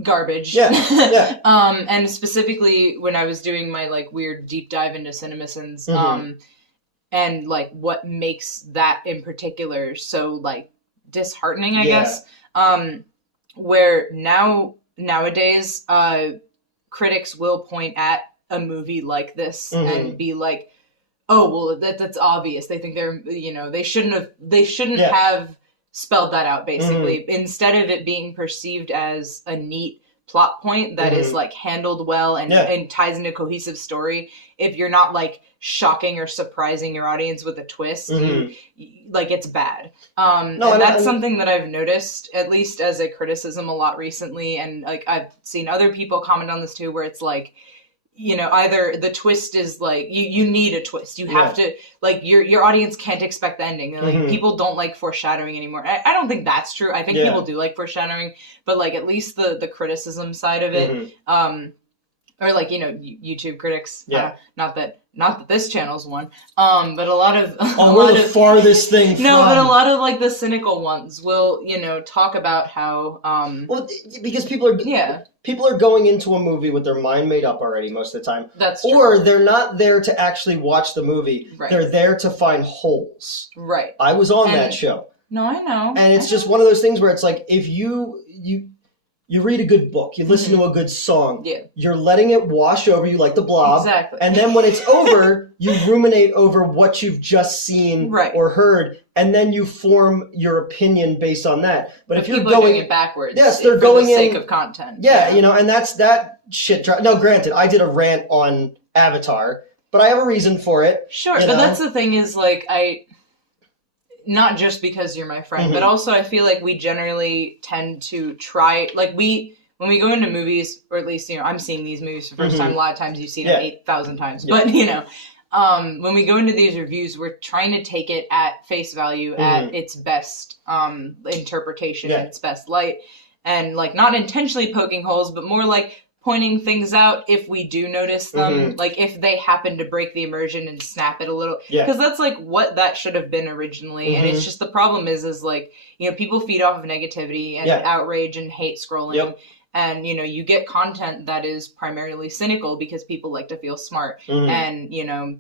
garbage. And specifically when I was doing my like weird deep dive into CinemaSins, and like what makes that in particular so like disheartening, I guess, where nowadays critics will point at a movie like this and be like, oh well, that's obvious. They think they're, you know, they shouldn't have spelled that out, basically, instead of it being perceived as a neat plot point that is like handled well and ties into a cohesive story. If you're not like shocking or surprising your audience with a twist, like it's bad. And that's something that I've noticed, at least as a criticism, a lot recently. And like I've seen other people comment on this too, where it's like, you know, either the twist is like you need a twist. You have to, like, your audience can't expect the ending. Like people don't like foreshadowing anymore. I don't think that's true. I think people do like foreshadowing, but like at least the criticism side of it, or like, you know, YouTube critics. Not that this channel's one. But a lot of the farthest thing. But a lot of like the cynical ones will, you know, talk about how well, because people are going into a movie with their mind made up already most of the time. That's true. Or they're not there to actually watch the movie. They're there to find holes. I was on that show. No, I know. And it's just one of those things where it's like, if you read a good book, you listen to a good song, you're letting it wash over you like the Blob. Exactly. And then when it's over, you ruminate over what you've just seen or heard, and then you form your opinion based on that. But if you're doing it backwards, they're going for the sake of content. You know, and that's that shit. Now, granted, I did a rant on Avatar, but I have a reason for it. Sure, but that's the thing is, like, not just because you're my friend, but also I feel like we generally tend to try, like when we go into movies, or at least, you know, I'm seeing these movies for the first time. A lot of times you've seen them 8,000 times, but you know, when we go into these reviews, we're trying to take it at face value, at its best interpretation, its best light, and like not intentionally poking holes, but more like pointing things out if we do notice them, like if they happen to break the immersion and snap it a little, because that's like what that should have been originally. And it's just, the problem is like, you know, people feed off of negativity and outrage and hate scrolling, and you know, you get content that is primarily cynical because people like to feel smart, and you know,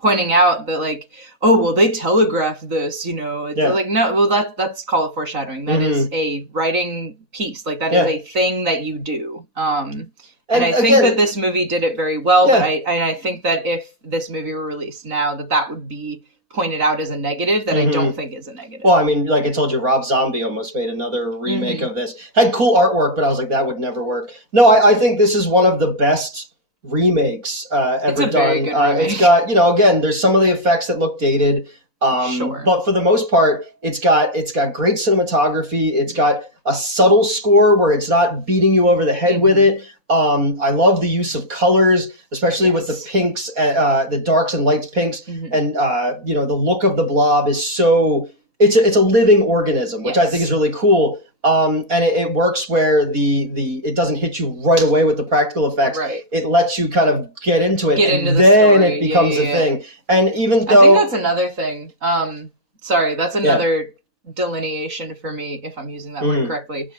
pointing out that like, oh well, they telegraphed this, you know, it's like, no, well that's called foreshadowing. That is a writing piece, like that is a thing that you do. And I think that this movie did it very well, but I think that if this movie were released now, that would be pointed out as a negative that I don't think is a negative. Well, I mean, like I told you, Rob Zombie almost made another remake of this. Had cool artwork, but I was like, that would never work. No, I think this is one of the best remakes ever it's a done. Very good remake. It's got, again, there's some of the effects that look dated. Sure. But for the most part, it's got great cinematography. It's got a subtle score where it's not beating you over the head with it. I love the use of colors, especially with the pinks, the darks and lights pinks, and the look of the blob is so it's a living organism, which I think is really cool. And it works where it doesn't hit you right away with the practical effects. Right. It lets you kind of get into it, and then story. It becomes a thing. And even though I think that's another thing. That's another delineation for me, if I'm using that word correctly.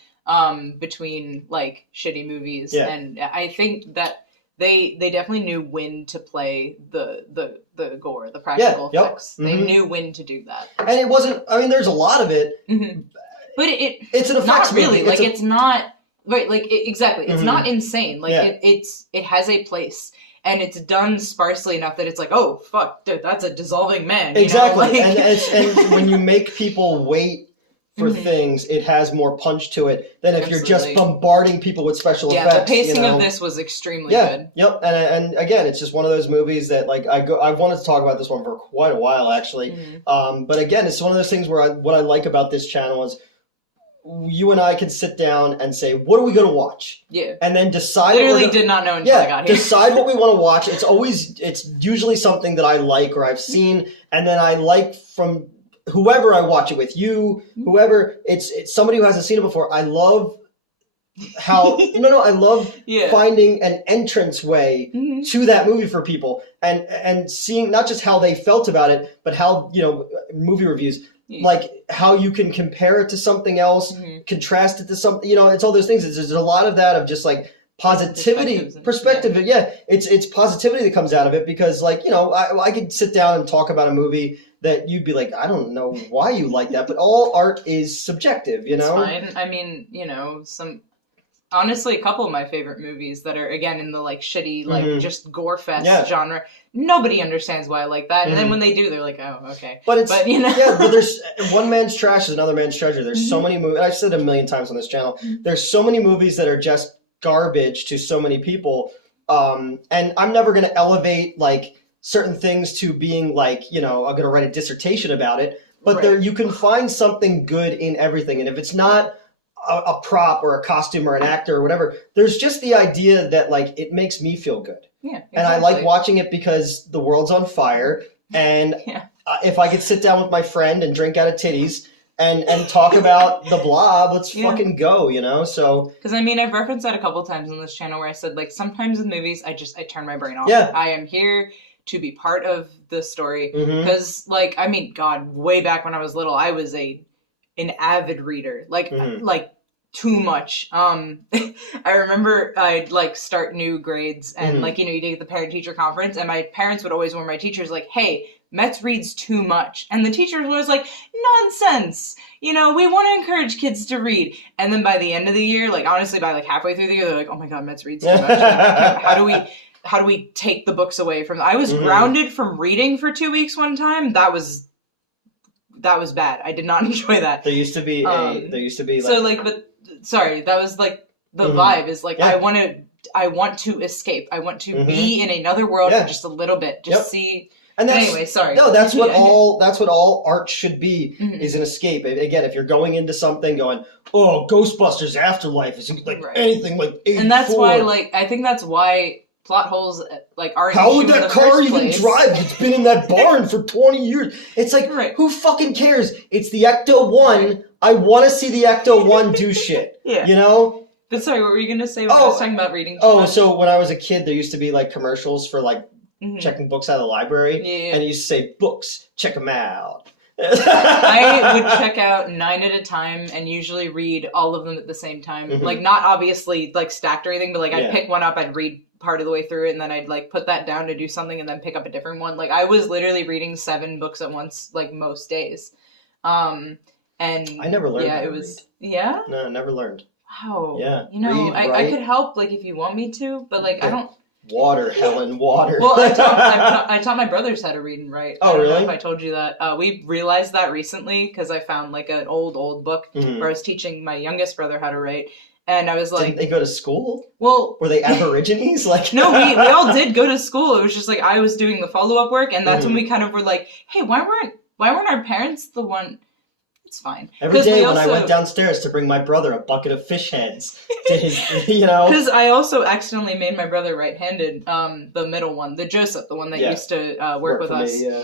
Between like shitty movies, and I think that they definitely knew when to play the gore, the practical effects. They knew when to do that, and it wasn't. I mean, there's a lot of it, but it's an effects not really movie. it's not right. Like exactly, it's not insane. Like it has a place. And it's done sparsely enough that it's like, oh fuck, dude, that's a dissolving man. Exactly, and when you make people wait for things, it has more punch to it than if you're just bombarding people with special effects. Yeah, the pacing of this was extremely good. Yep, and again, it's just one of those movies that like I've wanted to talk about this one for quite a while actually. But again, it's one of those things where what I like about this channel is you and I can sit down and say, what are we going to watch? Yeah. And then decide. Literally did not know until I got here. Decide what we want to watch. It's usually something that I like or I've seen, and then I like from whoever I watch it with, you, whoever. It's somebody who hasn't seen it before. I love how I love finding an entrance way to that movie for people, and seeing not just how they felt about it, but how movie reviews. Like how you can compare it to something else, contrast it to something, it's all those things. There's a lot of that of just like positivity, perspective. Yeah, it's positivity that comes out of it because I could sit down and talk about a movie that you'd be like, I don't know why you like that, but all art is subjective, It's fine. I mean, honestly, a couple of my favorite movies that are, again, in the, like, shitty, like, just gore fest genre, nobody understands why I like that. And then when they do, they're like, oh, okay. But there's one man's trash is another man's treasure. There's so many movies. I've said it a million times on this channel. There's so many movies that are just garbage to so many people. And I'm never going to elevate, like, certain things to being, like, I'm going to write a dissertation about it. But you can find something good in everything. And if it's not a prop or a costume or an actor or whatever, there's just the idea that like it makes me feel good. Yeah, exactly. And I like watching it because the world's on fire, and if I could sit down with my friend and drink out of titties and talk about the Blob, let's fucking go, So because I mean I've referenced that a couple times on this channel where I said like sometimes with movies I turn my brain off. Yeah, I am here to be part of the story because like I mean God, way back when I was little I was an avid reader, like too much. I remember I'd like start new grades and like, you take the parent teacher conference and my parents would always warn my teachers like, hey, Metz reads too much. And the teachers were always like, nonsense. We want to encourage kids to read. And then by the end of the year, like honestly, by like halfway through the year, they're like, oh my God, Metz reads too much. Like, how do we take the books away from them? I was grounded from reading for 2 weeks one time. That was bad. I did not enjoy that. There used to be like so like, but sorry, that was like the vibe is like I want to escape. I want to be in another world for just a little bit, just see. And anyway, sorry. No, that's what all art should be is an escape. Again, if you're going into something going, oh, Ghostbusters Afterlife isn't like anything like 84. And that's why, like, I think that's why plot holes like are an how would that car even drive? It's been in that barn for 20 years. It's like who fucking cares? It's the Ecto-1. I want to see the Ecto-1 do shit. But sorry, what were you gonna say when I was talking about reading? So when I was a kid, there used to be like commercials for like checking books out of the library, and it used to say books, check them out. I would check out 9 at a time and usually read all of them at the same time. Like not obviously like stacked or anything, but like I'd pick one up, I'd read part of the way through it, and then I'd like put that down to do something and then pick up a different one. Like I was literally reading 7 books at once, like most days. And I never learned. Yeah, it was yeah. No, never learned. Wow. Yeah. I could help like if you want me to, but like I don't. Water, Helen, water. Well, I taught my brothers how to read and write. Oh, I don't really? know if I told you that. We realized that recently because I found like an old book where I was teaching my youngest brother how to write. And I was like... Didn't they go to school? Well... Were they Aborigines? Like No, we all did go to school. It was just like I was doing the follow-up work, and that's when we kind of were like, hey, why weren't our parents the one... It's fine. Every day when I went downstairs to bring my brother a bucket of fish heads to his, you know... Because I also accidentally made my brother right-handed, the middle one, the Joseph, the one that used to work with us. Me, yeah.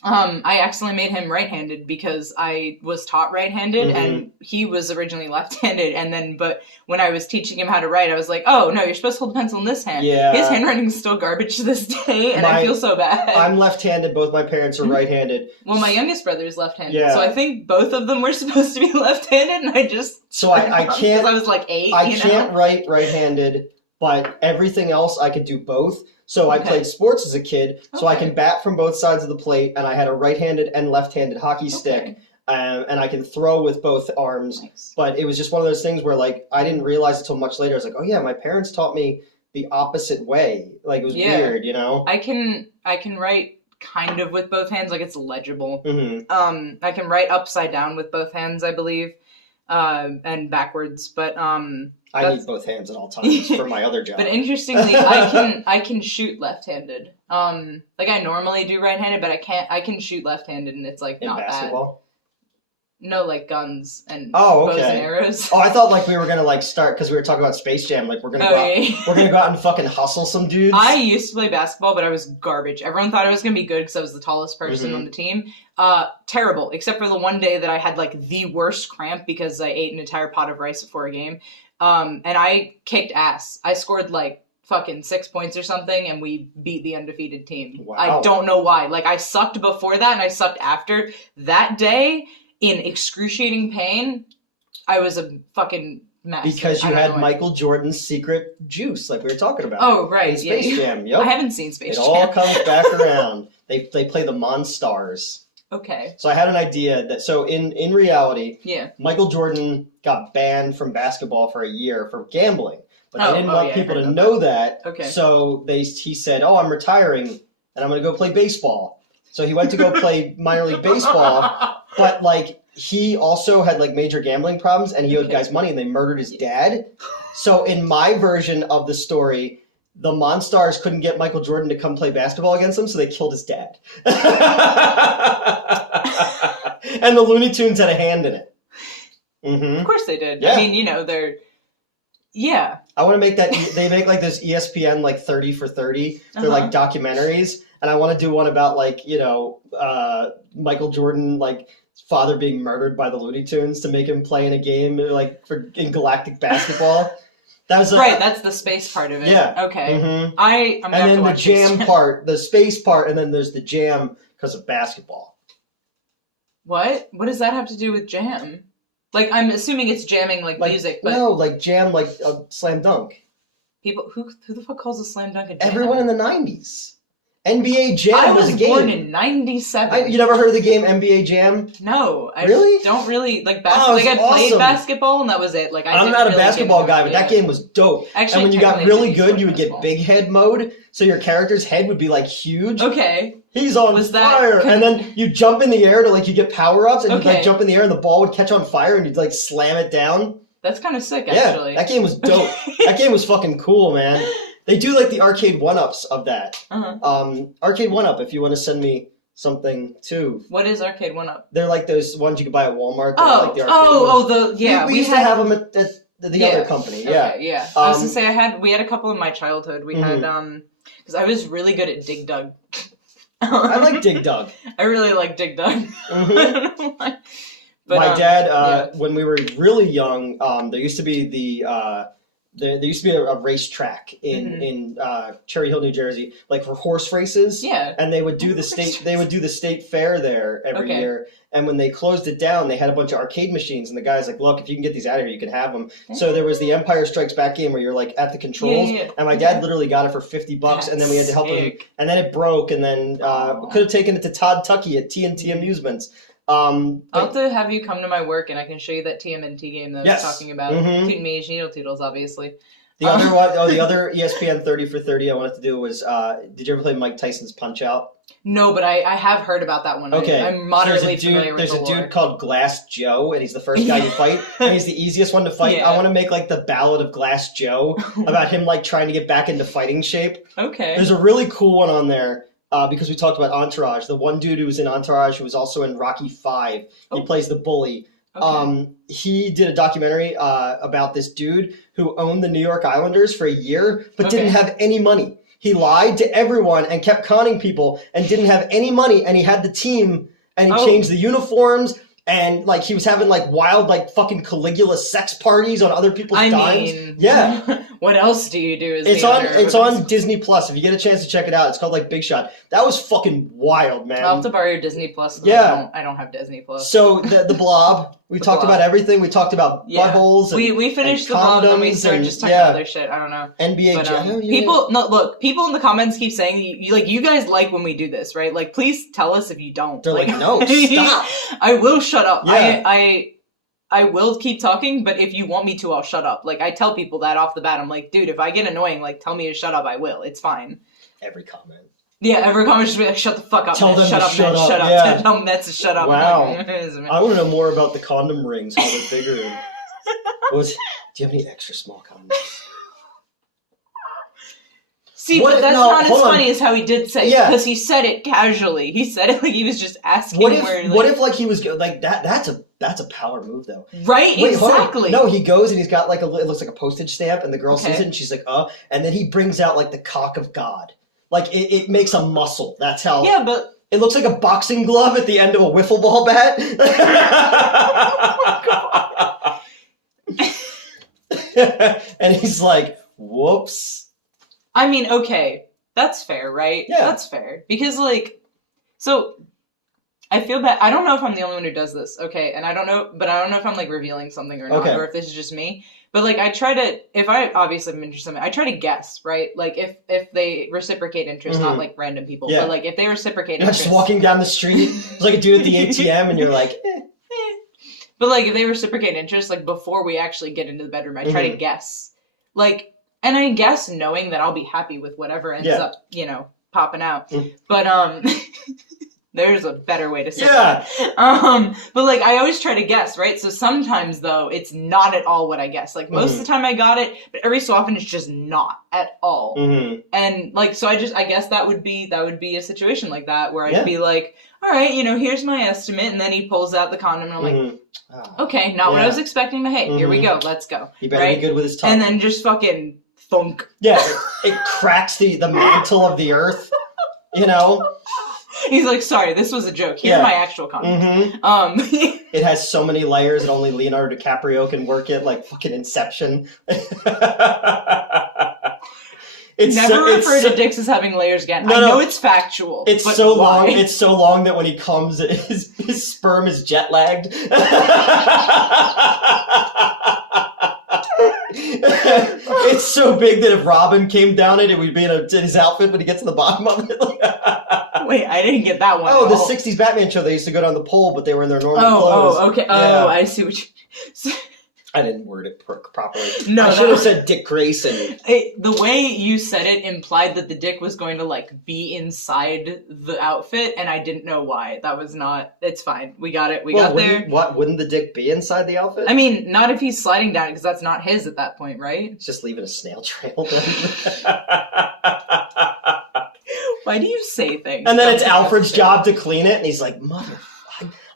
I accidentally made him right-handed because I was taught right-handed and he was originally left-handed, but when I was teaching him how to write, I was like, oh, no, you're supposed to hold the pencil in this hand. Yeah. His handwriting's still garbage to this day, and I feel so bad. I'm left-handed, both my parents are right-handed. Well, my youngest brother is left-handed, so I think both of them were supposed to be left-handed, and I just... So I can't... Because I was like 8, I can't write right-handed, but everything else I could do both. So I played sports as a kid, so I can bat from both sides of the plate, and I had a right-handed and left-handed hockey stick, and I can throw with both arms. Nice. But it was just one of those things where, like, I didn't realize until much later. I was like, oh yeah, my parents taught me the opposite way. Like, it was weird, you know? I can write kind of with both hands, like it's legible. I can write upside down with both hands, I believe, and backwards, but I need both hands at all times for my other job. But interestingly, I can shoot left-handed. Like I normally do right-handed, but I can shoot left-handed, and it's like not basketball? Bad. No, like guns and bows and arrows. Oh, I thought like we were gonna like start because we were talking about Space Jam. Like we're gonna go out and fucking hustle some dudes. I used to play basketball, but I was garbage. Everyone thought I was gonna be good because I was the tallest person on the team. Terrible, except for the one day that I had like the worst cramp because I ate an entire pot of rice before a game. And I kicked ass. I scored like fucking 6 points or something, and we beat the undefeated team. Wow. I don't know why. Like I sucked before that, and I sucked after. That day, in excruciating pain, I was a fucking mess. Because you had Michael Jordan's secret juice, like we were talking about. Oh, right. Space Jam. Yep. I haven't seen Space Jam. It all comes back around. They play the Monstars. Okay. So I had an idea that, so in reality, Michael Jordan got banned from basketball for a year for gambling. But they didn't want people to know that. Okay. So he said, oh, I'm retiring, and I'm going to go play baseball. So he went to go play minor league baseball, but like he also had like major gambling problems, and he owed guys money, and they murdered his dad. So in my version of the story, the Monstars couldn't get Michael Jordan to come play basketball against them, so they killed his dad. And the Looney Tunes had a hand in it. Of course they did. Yeah. I mean, you know, they're... Yeah. I want to make that... They make like those ESPN like 30 for 30. They're like documentaries. And I want to do one about like, you know, Michael Jordan, like father being murdered by the Looney Tunes to make him play in a game like in galactic basketball. That was right, that's the space part of it. Yeah. Okay. I'm and then the jam part, the space part, and then there's the jam because of basketball. What? What does that have to do with jam? Like, I'm assuming it's jamming like music, but... No, like jam, like a slam dunk. People, who the fuck calls a slam dunk a jam? Everyone in the 90s. NBA Jam was a game. I was born in 97. You never heard of the game NBA Jam? No. I really? Don't really, like, I played basketball and that was it. Like, I'm not a basketball guy, but that game was dope. Actually, and when you got really good, you would get big head mode, so your character's head would be, like, huge. Okay. He's on fire! And then you jump in the air to, like, you get power-ups, and you'd, like, jump in the air and the ball would catch on fire, and you'd, like, slam it down. That's kind of sick, actually. Yeah, that game was dope. That game was fucking cool, man. They do like the arcade one-ups of that. Arcade one-up, if you want to send me something too. What is arcade one-up? They're like those ones you can buy at Walmart. Like the we used to have them at the other company. Yeah, okay, yeah. I was gonna say we had a couple in my childhood. We had because I was really good at Dig Dug. I like Dig Dug. I really like Dig Dug. I don't know why. But, my dad, when we were really young, there used to be there used to be a racetrack in Cherry Hill, New Jersey, like for horse races. Yeah. And they would do the state fair there every year. And when they closed it down, they had a bunch of arcade machines. And the guy's like, "Look, if you can get these out of here, you can have them." So there was the Empire Strikes Back game where you're like at the controls. And my dad literally got it for $50, and then we had to help him. And then it broke, and then could have taken it to Todd Tuckey at TNT Amusements. I'll have to have you come to my work and I can show you that TMNT game that I was talking about. Toot me, Needle Toodles, obviously. The other one, the other ESPN 30 for 30 I wanted to do was, did you ever play Mike Tyson's Punch-Out? No, but I have heard about that one. Okay. I'm moderately familiar with the lore. There's a dude called Glass Joe, and he's the first guy you fight, and he's the easiest one to fight. Yeah. I want to make, like, the Ballad of Glass Joe, about him, like, trying to get back into fighting shape. Okay. There's a really cool one on there, because we talked about Entourage. The one dude who was in Entourage who was also in Rocky V, he plays the bully. Okay. He did a documentary about this dude who owned the New York Islanders for a year, but didn't have any money. He lied to everyone and kept conning people and didn't have any money, and he had the team, and he changed the uniforms, and, like, he was having, like, wild, like, fucking Caligula sex parties on other people's dimes. Mean, yeah. What else do you do as It's on Disney Plus. If you get a chance to check it out, it's called, like, Big Shot. That was fucking wild, man. I'll have to borrow your Disney Plus. Yeah. I don't have Disney Plus. So, the Blob. We talked about everything. We talked about buttholes and we finished the Blob and we started just talking about other shit. I don't know. NBA people in the comments keep saying, you guys like when we do this, right? Like, please tell us if you don't. They're like, no, stop. I will shut up. Yeah. I will keep talking, but if you want me to, I'll shut up. Like, I tell people that off the bat. I'm like, dude, if I get annoying, like, tell me to shut up, I will. It's fine. Every comment. Yeah, every comment should be like, shut the fuck up, Tell Metz. them Shut up. Yeah. Tell Metz to shut up. Wow. I want to know more about the condom rings, how they're bigger. Do you have any extra small condoms? See, but that's not as funny as how he did say it, because he said it casually. He said it like he was just asking what if like he was like that's a power move though. Right? Wait, exactly. No, he goes and he's got like it looks like a postage stamp, and the girl sees it and she's like, and then he brings out like the cock of God. Like, it makes a muscle. That's how... Yeah, but... It looks like a boxing glove at the end of a wiffle ball bat. Oh, my God. And he's like, whoops. I mean, okay. That's fair, right? Yeah. That's fair. Because, like... So, I feel bad. I don't know if I'm the only one who does this, okay? And I don't know if I'm, like, revealing something or not, or if this is just me. But, like, I try to, if I obviously am interested in something, I try to guess, right? Like, if they reciprocate interest, not, like, random people. Yeah. But, like, if they reciprocate interest. Just walking down the street, it's like a dude at the ATM, and you're like, But, like, if they reciprocate interest, like, before we actually get into the bedroom, I try to guess. Like, and I guess knowing that I'll be happy with whatever ends up, popping out. But, there's a better way to say that. But, like, I always try to guess, right? So sometimes, though, it's not at all what I guess. Like, most of the time I got it, but every so often it's just not at all. And, like, so I guess that would be a situation like that where I'd be like, all right, here's my estimate. And then he pulls out the condom and I'm like, okay, not what I was expecting, but hey, here we go. Let's go. You better be good with his tongue. And then just fucking thunk. Yeah, it cracks the mantle of the earth, He's like, sorry, this was a joke. Here's my actual comment. It has so many layers that only Leonardo DiCaprio can work it, like fucking Inception. Never refer to dicks as having layers again. I know it's factual. It's so long. It's so long that when he comes, his sperm is jet lagged. It's so big that if Robin came down it would be in his outfit when he gets to the bottom of it. Wait, I didn't get that one. Oh, the 60s Batman show, they used to go down the pole, but they were in their normal clothes. Oh, okay. Yeah. Oh, I see what you... I didn't word it properly. No, I should have said Dick Grayson. The way you said it implied that the dick was going to, like, be inside the outfit, and I didn't know why. That was not... It's fine. We got it. We got there. Wouldn't the dick be inside the outfit? I mean, not if he's sliding down, because that's not his at that point, right? It's just leaving a snail trail then. Why do you say things? And then it's Alfred's job to clean it, and he's like, mother...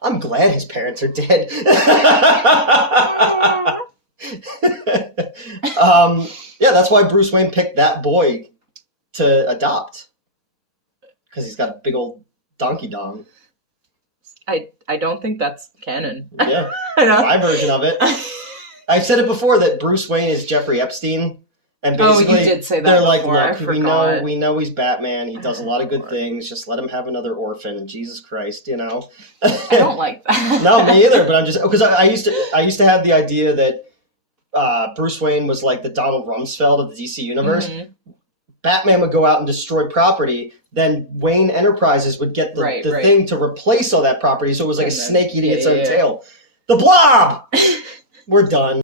I'm glad his parents are dead. That's why Bruce Wayne picked that boy to adopt. Because he's got a big old donkey dong. I don't think that's canon. Yeah, my version of it. I've said it before that Bruce Wayne is Jeffrey Epstein. And basically, you did say that they're before. Like, look, we know he's Batman. He does a lot of good things. Just let him have another orphan. Jesus Christ, I don't like that. No, me either. But I'm just because I used to have the idea that Bruce Wayne was like the Donald Rumsfeld of the DC universe. Batman would go out and destroy property. Then Wayne Enterprises would get the thing to replace all that property. So it was like a snake eating its own tail. The Blob. We're done.